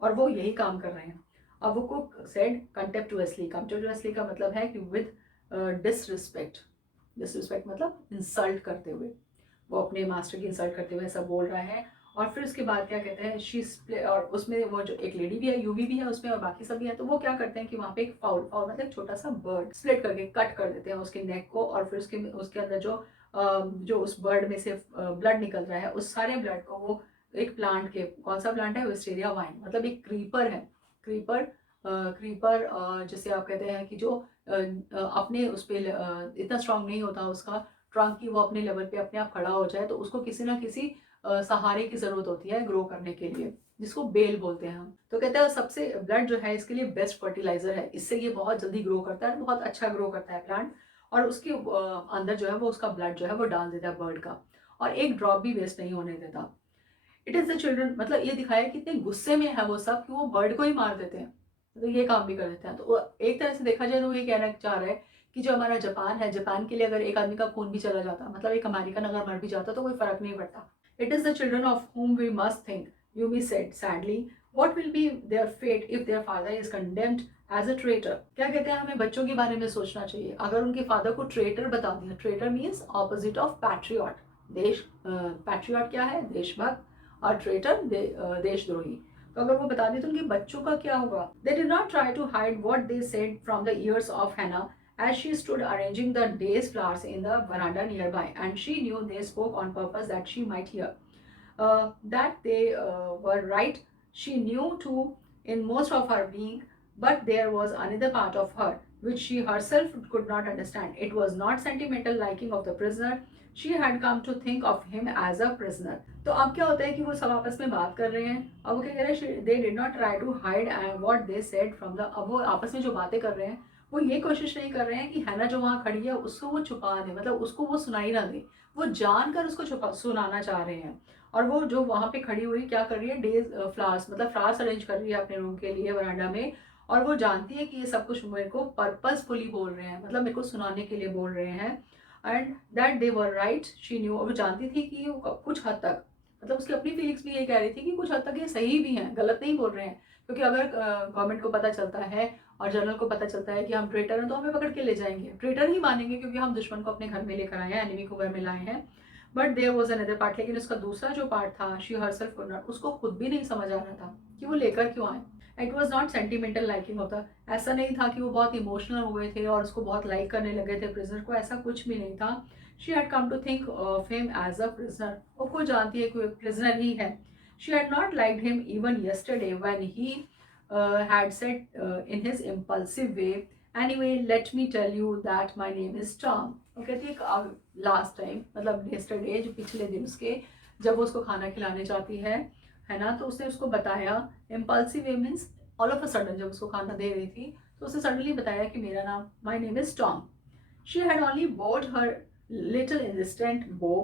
और वो यही काम कर रहे हैं। अब वो कुक सेड कंटेम्प्टुअसली, कंटेम्प्टुअसली का मतलब है कि विद डिसरिस्पेक्ट, डिसरिस्पेक्ट मतलब इंसल्ट करते हुए। वो अपने मास्टर की इंसल्ट करते हुए ऐसा बोल रहा है। और फिर उसके बाद क्या कहते हैं, और उसमें वो जो एक लेडी भी है, यूवी भी है उसमें, और बाकी सब भी है, तो वो क्या करते हैं कि वहाँ पे एक फाउल फाउल मतलब छोटा सा बर्ड स्प्लिट करके कट कर देते हैं उसके नेक को, और फिर उसके अंदर जो उस बर्ड में से ब्लड निकल रहा है, उस सारे ब्लड को वो एक प्लांट के, कौन सा प्लांट है, विस्टेरिया वाइन, मतलब एक क्रीपर है, क्रीपर क्रीपर जिसे आप कहते हैं कि जो अपने उस पर इतना स्ट्रांग नहीं होता उसका ट्रंक की, वो अपने लेवल पे अपने आप खड़ा हो जाए, तो उसको किसी ना किसी सहारे की ज़रूरत होती है ग्रो करने के लिए, जिसको बेल बोलते हैं हम। तो कहते हैं सबसे ब्लड जो है इसके लिए बेस्ट फर्टिलाइजर है, इससे ये बहुत जल्दी ग्रो करता है, बहुत अच्छा ग्रो करता है प्लांट, और उसके अंदर जो है वो उसका ब्लड जो है वो डाल देता है बर्ड का, और एक ड्रॉप भी वेस्ट नहीं होने देता। इट इज़ द चिल्ड्रन, मतलब ये दिखाया कि इतने गुस्से में है वो सब कि वो बर्ड को ही मार देते हैं, तो ये काम भी कर देते हैं। तो एक तरह से देखा जाए तो वो ये कहना चाह रहा है कि जो हमारा जापान है, जापान के लिए अगर एक आदमी का खून भी चला जाता, मतलब एक अमेरिकन अगर मर भी जाता, तो कोई फर्क नहीं पड़ता। It is the children of whom we must think, Yumi said sadly. What will be their fate if their father is condemned as a traitor? क्या कहते हैं, हमें बच्चों के बारे में सोचना चाहिए। अगर उनके फादर को ट्रेटर बता दिया, traitor means opposite of patriot, देश, पैट्रियट क्या है, देशभक्त, और ट्रेटर देशद्रोही। तो अगर वो बता दी तो उनके बच्चों का क्या होगा। They did not try to hide what they said from the ears of Hannah as she stood arranging the day's flowers in the veranda nearby, and she knew they spoke on purpose that she might hear. That they were right, she knew too in most of her being, but there was another part of her which she herself could not understand. It was not sentimental liking of the prisoner. She had come to think of him as a prisoner. तो अब क्या होता है कि वो सब आपस में बात कर रहे हैं, अब वो क्या कह रहे हैं, they did not try to hide what they said from the, अब वो आपस में जो बातें कर रहे हैं वो ये कोशिश नहीं कर रहे हैं कि हैना जो वहाँ खड़ी है उसको वो छुपा दे, मतलब उसको वो सुनाई ना दे, वो जानकर उसको छुपा सुनाना चाह रहे हैं। और वो जो वहाँ पे खड़ी हुई क्या कर रही है, डेज फ्लावर्स, मतलब फ्लावर्स अरेंज कर रही है अपने रूम के लिए वरांडा में, और वो जानती है कि ये सब कुछ मेरे को पर्पसफुली बोल रहे हैं, मतलब मेरे को सुनाने के लिए बोल रहे हैं। And that they were right, she knew, वो जानती थी कि कुछ हद तक, मतलब उसकी अपनी फीलिंग्स भी ये कह रही थी कि कुछ हद तक ये सही भी हैं, गलत नहीं बोल रहे हैं, क्योंकि अगर गवर्नमेंट को पता चलता है और जनरल को पता चलता है कि हम ट्रेटर हैं, तो हमें पकड़ के ले जाएंगे, ट्रेटर ही मानेंगे, क्योंकि हम दुश्मन को अपने घर में लेकर आए हैं, एनिमी को घर में लाए हैं। But there was another part, लेकिन उसका दूसरा जो पार्ट था, शी हरसेल्फ कुड नॉट, उसको खुद भी नहीं समझ आ रहा था कि वो लेकर क्यों आए। It was not sentimental liking होता, ऐसा नहीं था कि वो बहुत इमोशनल हो गए थे और उसको बहुत लाइक करने लगे थे प्रिजनर को, ऐसा कुछ भी नहीं था। She had come to think of him as a prisoner, वो खुद जानती है कि प्रिजनर ही है। She had not liked him even yesterday when he had said in his impulsive way, anyway, let me tell you that my name is Tom. वो कहती है लास्ट टाइम, मतलब yesterday, जो पिछले दिन उसके, जब वो उसको खाना खिलाने जाती है ना, तो उसने उसको बताया, impulsive way means all of a sudden, जब उसको खाना दे रही थी तो उसने सडनली बताया कि मेरा नाम, my name is Tom. She had only bowed her little insistent bow.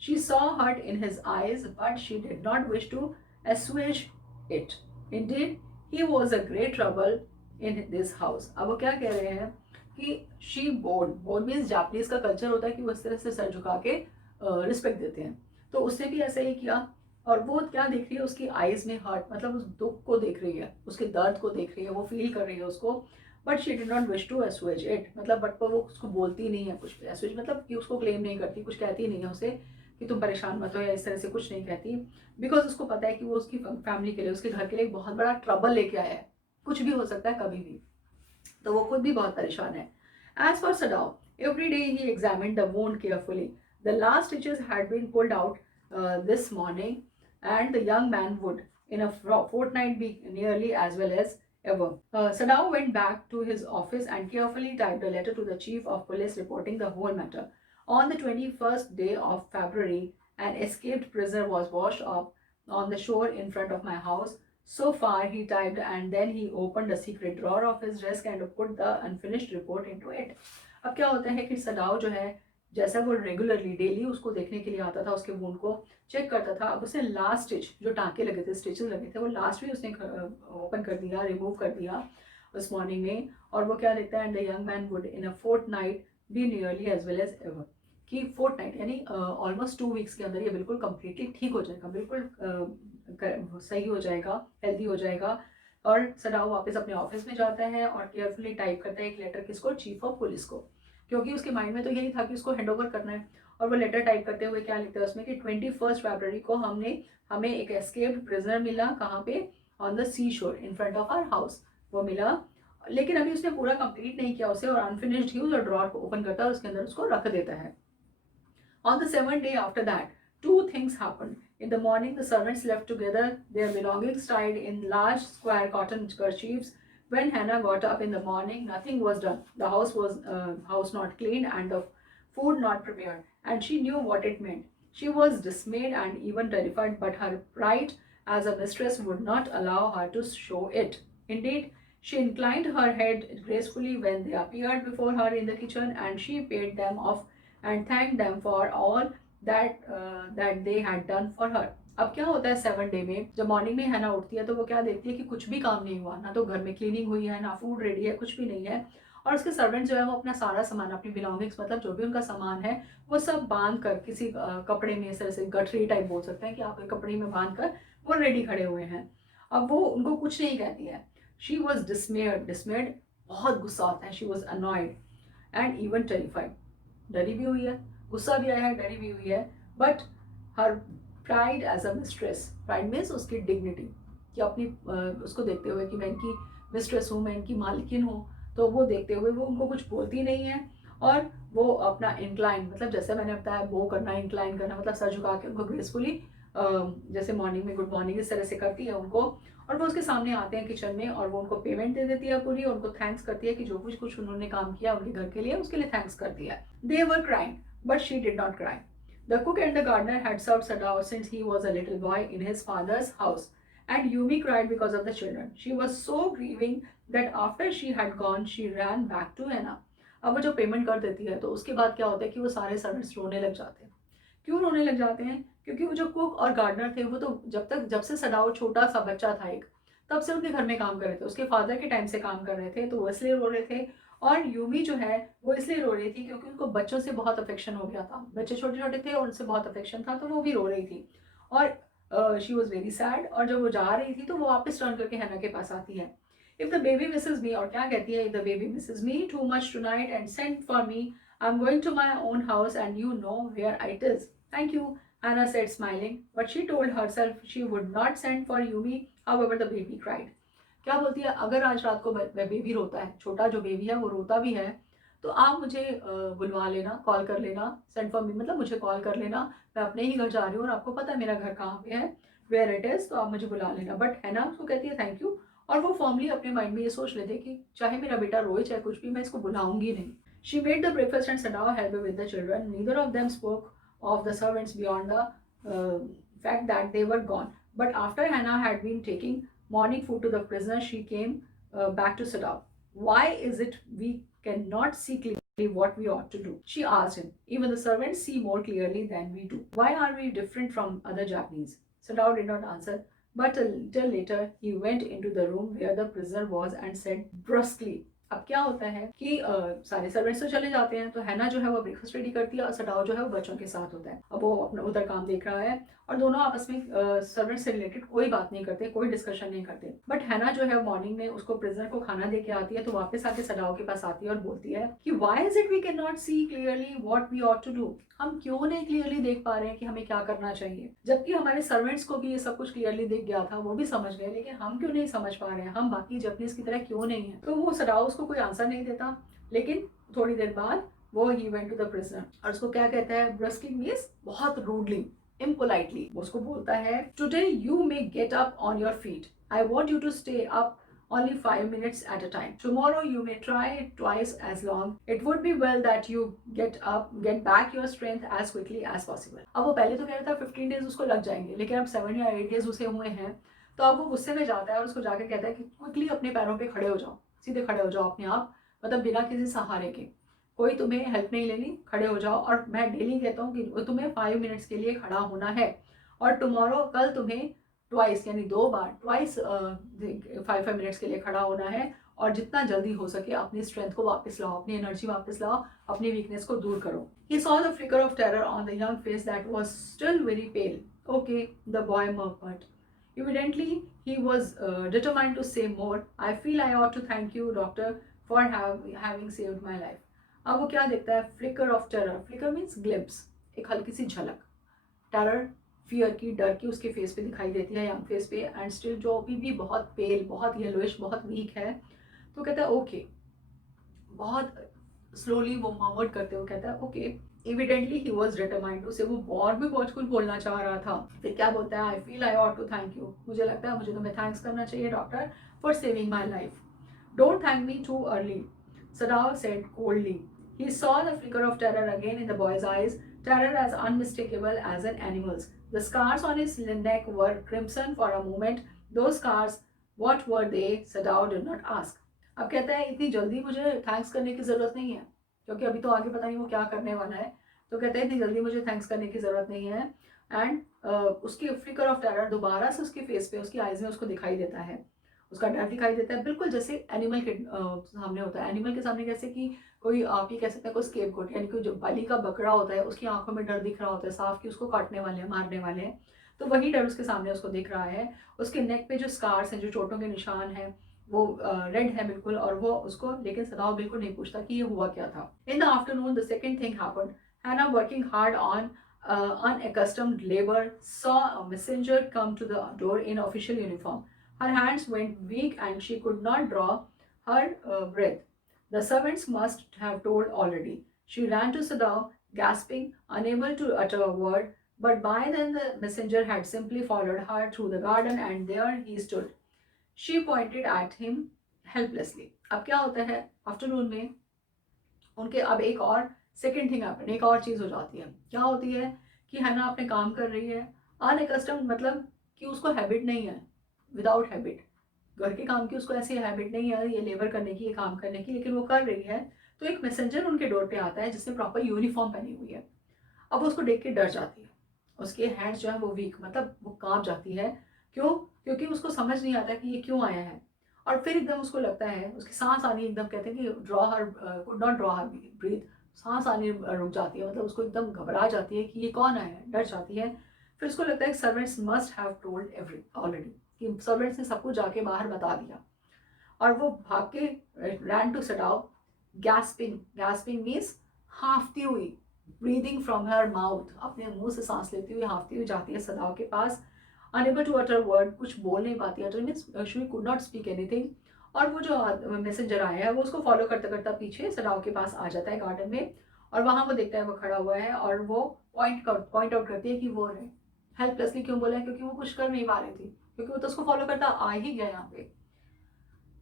She saw hurt in his eyes, but she did not wish to assuage it. Indeed, he was a great trouble in this house. अब वो क्या कह रहे हैं कि she bowed, bowed means Japanese का कल्चर होता है कि वो इस तरह से सर झुका के रिस्पेक्ट देते हैं, तो उसने भी ऐसा ही किया। और वो क्या देख रही है, उसकी आईज में हर्ट, मतलब उस दुख को देख रही है, उसके दर्द को देख रही है, वो फील कर रही है उसको। But she did not wish to assuage it, मतलब बट पर वो उसको बोलती नहीं है कुछ भी, assuage मतलब कि उसको क्लेम नहीं करती, कुछ कहती नहीं है उसे कि तुम परेशान मत हो या इस तरह से कुछ नहीं कहती, बिकॉज उसको पता है कि वो उसकी फैमिली के लिए, उसके घर के लिए एक बहुत बड़ा ट्रबल लेके आया है, कुछ भी हो सकता है कभी भी, तो वो खुद भी बहुत परेशान है। As for Sadao, every day he examined the wound carefully, the last stitches had been pulled out this morning, and the young man would, in a fortnight, be nearly as well as ever. Sadao went back to his office and carefully typed a letter to the chief of police reporting the whole matter. On the 21st day of February, an escaped prisoner was washed up on the shore in front of my house. So far, he typed, and then he opened a secret drawer of his desk and put the unfinished report into it. अब क्या होता है कि सडाओ जो है, जैसा वो रेगुलरली डेली उसको देखने के लिए आता था, उसके वुंड को चेक करता था, अब उसने लास्ट स्टिच, जो टाँके लगे थे, स्टिचेस लगे थे, वो लास्ट भी उसने ओपन कर दिया, रिमूव कर दिया उस मॉर्निंग में। और वो क्या लिखता है, and the young man would in a fortnight be nearly as well as ever, कि फोर्टनाइट यानी ऑलमोस्ट 2 वीक्स के अंदर ये बिल्कुल कम्प्लीटली ठीक हो जाएगा, बिल्कुल सही हो जाएगा, हेल्दी हो जाएगा। और सडाओ वापस अपने ऑफिस में जाता है और केयरफुली टाइप करता है एक लेटर, किसको, चीफ ऑफ पुलिस को, क्योंकि उसके माइंड में तो यही था कि उसको हैंड ओवर करना है। और वो लेटर टाइप करते हुए क्या लिखते हैं उसमें कि 21 फरवरी को हमें एक एस्केप्ड प्रिजनर मिला, कहाँ पे, on the sea shore in front of our house, वो मिला। लेकिन अभी उसने पूरा कंप्लीट नहीं किया उसे, और अनफिनिश्ड ही उस ड्रॉर को ओपन करता है और उसके अंदर उसको रख देता है। On the seventh day after that, two things happened. In the morning, the servants left together, their belongings tied in large square cotton kerchiefs. When Hannah got up in the morning, nothing was done. The house not cleaned and the food not prepared, and she knew what it meant. She was dismayed and even terrified, but her pride as a mistress would not allow her to show it. Indeed, she inclined her head gracefully when they appeared before her in the kitchen, and she paid them off and thanked them for all that they had done for her. अब क्या होता है 7 डे में, जब मॉर्निंग में हैना उठती है तो वो क्या देखती है कि कुछ भी काम नहीं हुआ, ना तो घर में क्लीनिंग हुई है, ना फूड रेडी है, कुछ भी नहीं है। और उसके सर्वेंट जो है वो अपना सारा सामान, अपनी बिलोंगिंग्स, मतलब जो भी उनका सामान है वो सब बांध कर किसी कपड़े में, इस तरह से गठरी टाइप बोल सकते हैं कि आप कपड़े में बांध कर वो रेडी खड़े हुए हैं। अब वो उनको कुछ नहीं कहती है। शी वॉज डिसमेड, बहुत गुस्सा आता है। She was annoyed and even terrified, डरी भी हुई है, गुस्सा भी आया है, डरी भी हुई है। But her pride as a mistress, pride means उसकी डिग्निटी, कि अपनी उसको देखते हुए कि मैं इनकी मिस्ट्रेस हूँ, मैं इनकी मालकिन हूँ, तो वो देखते हुए वो उनको कुछ बोलती नहीं है। और वो अपना इंक्लाइन, मतलब जैसे मैंने बताया वो करना, इंक्लाइन करना मतलब सर झुका के उनको ग्रेसफुली, जैसे मॉर्निंग में गुड मॉर्निंग इस तरह से करती है उनको। और वो उसके सामने आते हैं किचन में और वो उनको पेमेंट दे देती है पूरी, उनको थैंक्स करती है कि जो कुछ उन्होंने काम किया उनके घर के लिए, उसके लिए थैंक्स करती है। They were crying but she did not cry. The cook and the gardener had served Sadao since he was a little boy in his father's house, and Yumi cried because of the children. She was so grieving that after she had gone, she ran back to Anna. अब वो जो पेमेंट कर देती है तो उसके बाद क्या होता है कि वो सारे सर्वेंट्स रोने लग जाते हैं। क्यों रोने लग जाते हैं? क्योंकि वो जो कुक और गार्डनर थे वो तो जब से सडाओ छोटा सा बच्चा था एक, तब से उनके घर में काम कर रहे थे, उसके फादर के टाइम से काम कर रहे थे, तो वो इसलिए रो रहे थे। और यूमी जो है वो इसलिए रो रही थी क्योंकि उनको बच्चों से बहुत अफेक्शन हो गया था, बच्चे छोटे छोटे थे और उनसे बहुत अफेक्शन था, तो वो भी रो रही थी। और शी वॉज वेरी सैड। और जब वो जा रही थी तो वो वापस टर्न करके हैना के पास आती है। If the baby misses me, और क्या कहती है, if the baby misses me too much tonight and send for me, I am going to my own house and you know where it is. Thank you, Anna said, smiling, but she told herself she would not send for Yumi. However, the baby cried. क्या बोलती है, अगर आज रात को बेबी रोता है, छोटा जो बेबी है वो रोता भी है, तो आप मुझे बुलवा लेना, कॉल कर लेना, सेंड फॉर मी मतलब मुझे कॉल कर लेना, मैं अपने ही घर जा रही हूँ और आपको पता है मेरा घर कहाँ पे है, वेयर इट इज़, तो आप मुझे बुला लेना। बट है ना, उसको कहती है थैंक यू, और वो फॉर्मली अपने माइंड में ये सोच लेते कि चाहे मेरा बेटा रोए चाहे कुछ भी, मैं इसको बुलाऊंगी नहीं। She made the breakfast and Sadao helped with the children. Neither of them spoke of the servants beyond the fact that they were gone. But after Hannah had been taking morning food to the prisoner, she came back to Sadao. Why is it we cannot see clearly what we ought to do? She asked him. Even the servants see more clearly than we do. Why are we different from other Japanese? Sadao did not answer, but a little later he went into the room where the prisoner was and said brusquely. अब क्या होता है कि सारे सर्वेंट्स तो चले जाते हैं, तो हैना जो है वो ब्रेकफास्ट रेडी करती है और सडाओ जो है वो बच्चों के साथ होता है। अब वो अपना उधर काम देख रहा है और दोनों आपस में सर्वेंट से रिलेटेड कोई बात नहीं करते, कोई डिस्कशन नहीं करते। बट हैना जो है मॉर्निंग में उसको प्रिजनर को खाना दे के आती है, तो वापस आके सडाओ के पास आती है और बोलती है कि why is it we can not see clearly what we ought to do. हम क्यों नहीं क्लियरली देख पा रहे हैं कि हमें क्या करना चाहिए, जबकि हमारे सर्वेंट्स को भी ये सब कुछ क्लियरली दिख गया था, वो भी समझ गए, लेकिन हम क्यों नहीं समझ पा रहे हैं, हम बाकी जापानीज की तरह क्यों नहीं है। तो वो सडाओ उसको कोई आंसर नहीं देता, लेकिन थोड़ी देर बाद वो he went to the prisoner और उसको क्या कहता है, ब्रस्किंग मींस बहुत रूडली, impolitely, वो उसको बोलता है, today you may get up on your feet, I want you to stay up only 5 minutes at a time. Tomorrow you may try twice as long. It would be well that you get back your strength as quickly as possible. अब वो पहले तो कह रहा था 15 डेज उसको लग जाएंगे, लेकिन अब 7 या 8 डेज उसे हुए हैं, तो अब वो गुस्से में जाता है और उसको जाकर कहता है कि क्विकली अपने पैरों पे खड़े हो जाओ, सीधे खड़े हो जाओ अपने आप, मतलब बिना किसी सहारे के, कोई तुम्हें हेल्प नहीं लेनी, खड़े हो जाओ। और मैं डेली कहता हूँ कि तुम्हें 5 मिनट्स के लिए खड़ा होना है, और टुमारो कल तुम्हें ट्वाइस यानी 2 बार, ट्वाइस 5 मिनट्स के लिए खड़ा होना है, और जितना जल्दी हो सके अपनी स्ट्रेंथ को वापस लाओ, अपनी एनर्जी वापस लाओ, अपनी वीकनेस को दूर करो। He saw the flicker of terror on the young face that was still very pale. Okay, the boy murmured. Evidently, he was determined to say more. I feel I ought to thank you, doctor, for having saved my life. अब वो क्या देखता है, flicker of terror. Flicker means glimpse. एक हल्की सी झलक टेरर, फियर की, डर की उसके फेस पे दिखाई देती है, यंग फेस पे, एंड स्टिल जो अभी भी बहुत पेल, बहुत येलोइश, बहुत वीक है। तो कहता है ओके, बहुत स्लोली वो माउट करते हुए कहता है okay. Evidently he was determined, उसे वो और भी बहुत कुछ बोलना चाह रहा था। फिर क्या बोलता है, I feel I ought to thank you, मुझे लगता है मुझे तुम्हें थैंक्स करना चाहिए doctor for saving my life. Don't thank me too early, Sadao said coldly. He saw the flicker of terror again in the boy's eyes, terror as unmistakable as an animal's. The scars on his neck were crimson for a moment. Those scars, what were they? Sadao did not ask. अब कहता है इतनी जल्दी मुझे थैंक्स करने की ज़रूरत नहीं है, क्योंकि अभी तो आगे पता नहीं वो क्या करने वाला है। तो कहता है इतनी जल्दी मुझे थैंक्स करने की ज़रूरत नहीं है। एंड उसकी फ्लिकर ऑफ टेरर दोबारा से उसके फेस पे, उसकी आइज़ में उसको दिखाई देता है, उसका डर दिखाई देता है, बिल्कुल जैसे एनिमल के सामने होता है। एनिमल के सामने कैसे कि कोई, आप ये कह सकते हैं कोई स्केपगोट, यानी कि जो बलि का बकरा होता है उसकी आंखों में डर दिख रहा होता है साफ कि उसको काटने वाले हैं, मारने वाले हैं। तो वही डर उसके सामने उसको दिख रहा है। उसके नेक पे जो स्कार्स हैं, जो चोटों के निशान हैं, वो रेड है बिल्कुल, और वो उसको, लेकिन सदाव बिल्कुल नहीं पूछता कि ये हुआ क्या था। In the afternoon the second thing happened. Hannah, working hard on unaccustomed labor, saw a messenger come to the door in official uniform. Her hands went weak and she could not draw her breath. The servants must have told already. She ran to Sadao, gasping, unable to utter a word, but by then the messenger had simply followed her through the garden and there he stood. She pointed at him helplessly. अब क्या होता है आफ्टरनून में उनके, अब एक और सेकेंड थिंग हैपन, एक और चीज़ हो जाती है। क्या होती है कि हना अपने काम कर रही है, अनएकस्टम्ड मतलब कि उसको हैबिट नहीं है, विदाउट हैबिट, घर के काम की उसको ऐसी हैबिट नहीं है ये लेबर करने की, ये काम करने की, लेकिन वो कर रही है। तो एक मैसेंजर उनके डोर पे आता है जिसने प्रॉपर यूनिफॉर्म पहनी हुई है। अब वो उसको देख के डर जाती है, उसके हैंड्स जो है वो वीक, मतलब वो कांप जाती है। क्यों? क्योंकि उसको समझ नहीं आता कि ये क्यों आया है। और फिर एकदम उसको लगता है, उसकी सांस आनी, एकदम कहते हैं कि draw her, could not draw her breath, सांस आनी रुक जाती है, मतलब उसको एकदम घबरा जाती है कि ये कौन आया है, डर जाती है। फिर उसको लगता है servants must have told every already, कि सर्वेंट्स ने सब कुछ जाके बाहर बता दिया। और वो भाग के ran to Sadao, gasping, gasping means हाँफती हुई, ब्रीदिंग फ्रॉम हर माउथ, अपने मुंह से सांस लेती हुई हाँफती हुई जाती है सदाव के पास। अनेबल टू अटर वर्ड, कुछ बोल नहीं पाती, utter means she could not speak anything. और वो जो मैसेंजर आया है वो उसको फॉलो करता करता पीछे सदाव के पास आ जाता है गार्डन में, और वहाँ वो देखता है वो खड़ा हुआ है, और वो पॉइंट आउट करती है कि वो है हेल्पलेसली। क्यों बोला है? क्योंकि वो कुछ कर नहीं पा रही थी, क्योंकि वो तो उसको फॉलो करता आ ही गया यहाँ पे।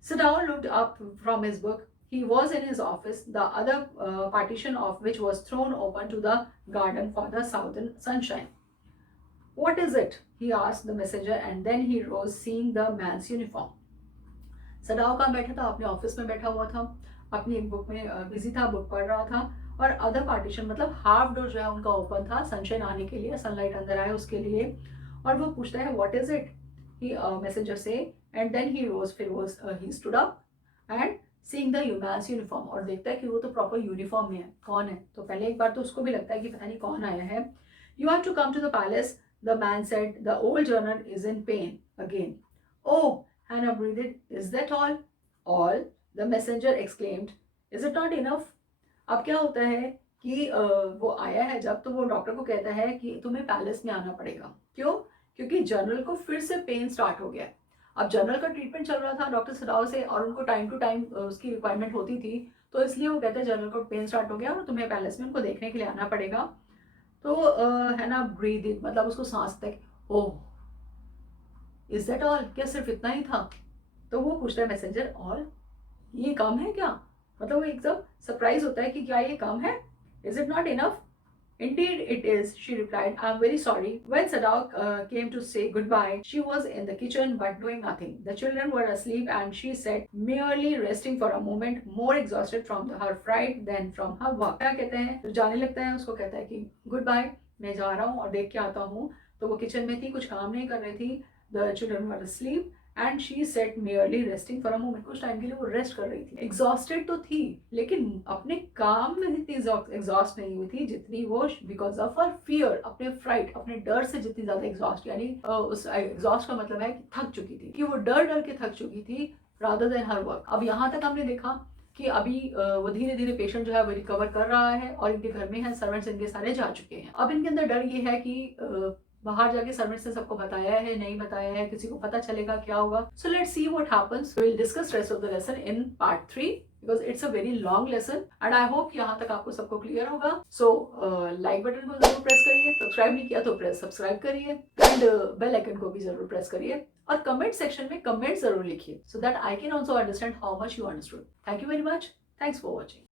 Sadao looked up from his book. He was in his office, the other partition of which was thrown open to the garden for the southern sunshine. What is it? He asked the messenger, and then he rose, seeing the man's uniform. सदाओ कहाँ बैठा था? अपने ऑफिस में बैठा हुआ था, अपनी एक बुक में बिजी था, बुक पढ़ रहा था, और अदर पार्टीशन मतलब हाफ डोर जो है उनका ओपन था, सनशाइन आने के लिए, सनलाइट अंदर आए उसके लिए। और वो पूछता है what is it, he messenger से, एंड देन ही रोज, फिर वो he stood up and seeing the humans uniform, और देखता है कि वो तो प्रॉपर यूनिफॉर्म में है, कौन है। तो पहले एक बार तो उसको भी लगता है कि पता नहीं कौन आया है। You have to come to the palace, the man said, the old general is in pain again. Oh, Hannah breathed. Is that all? All? The messenger exclaimed. Is it not enough? अब क्या होता है कि वो आया है जब, तो वो डॉक्टर को कहता है कि तुम्हें पैलेस में आना पड़ेगा। क्यों? क्योंकि जनरल को फिर से पेन स्टार्ट हो गया। अब जनरल का ट्रीटमेंट चल रहा था डॉक्टर सदाव से, और उनको टाइम टू टाइम उसकी रिक्वायरमेंट होती थी, तो इसलिए वो कहते हैं जनरल को पेन स्टार्ट हो गया और तुम्हें पैलेस में उनको देखने के लिए आना पड़ेगा। तो है ना, ब्रीद, मतलब उसको सांस तक, ओह, इज दैट ऑल? क्या सिर्फ इतना ही था? तो वो पूछता है मैसेंजर, ऑल, ये कम है क्या? मतलब वो एकदम सरप्राइज होता है कि क्या ये कम है? Is it not enough? Indeed it is, she replied. I am very sorry. When Sadak came to say goodbye, she was in the kitchen but doing nothing. The children were asleep and she sat merely resting for a moment, more exhausted from her fright than from her work. क्या कहते हैं, तो जाने लगता है, उसको कहता है कि गुड बाय, मैं जा रहा हूँ और देख के आता हूँ। तो वो किचन में थी, कुछ काम नहीं कर रही थी। The children were asleep and she sat merely resting for a moment. कुछ टाइम के लिए वो रेस्ट कर रही थी। एग्जॉस्टेड तो थी, लेकिन अपने काम में इतनी एग्जॉस्ट नहीं हुई थी जितनी वो बिकॉज ऑफ हर फियर, अपने फ्राइट, अपने डर से जितनी ज्यादा एग्जॉस्ट, यानी उस एग्जॉस्ट का मतलब है कि थक चुकी थी, कि वो डर डर के थक चुकी थी, रादर देन हर वर्क। अब यहाँ तक हमने देखा कि अभी वो धीरे धीरे पेशेंट जो है वो रिकवर कर रहा है और इनके घर में है, सर्वेंट्स इनके सारे जा चुके हैं। अब इनके अंदर डर ये है कि बाहर जाके सर्वेंट्स ने सबको बताया है, नहीं बताया है, किसी को पता चलेगा, क्या होगा। So let's see what happens. We will discuss rest of the lesson in part 3 because it's a very long lesson and I hope यहाँ तक आपको सबको क्लियर होगा। सो लाइक बटन को जरूर प्रेस करिए, सब्सक्राइब नहीं किया तो प्रेस सब्सक्राइब करिए एंड बेल आइकन को भी जरूर प्रेस करिए और कमेंट सेक्शन में कमेंट जरूर लिखिए so that I can also understand how much you understood. Thank you very much. Thanks for watching.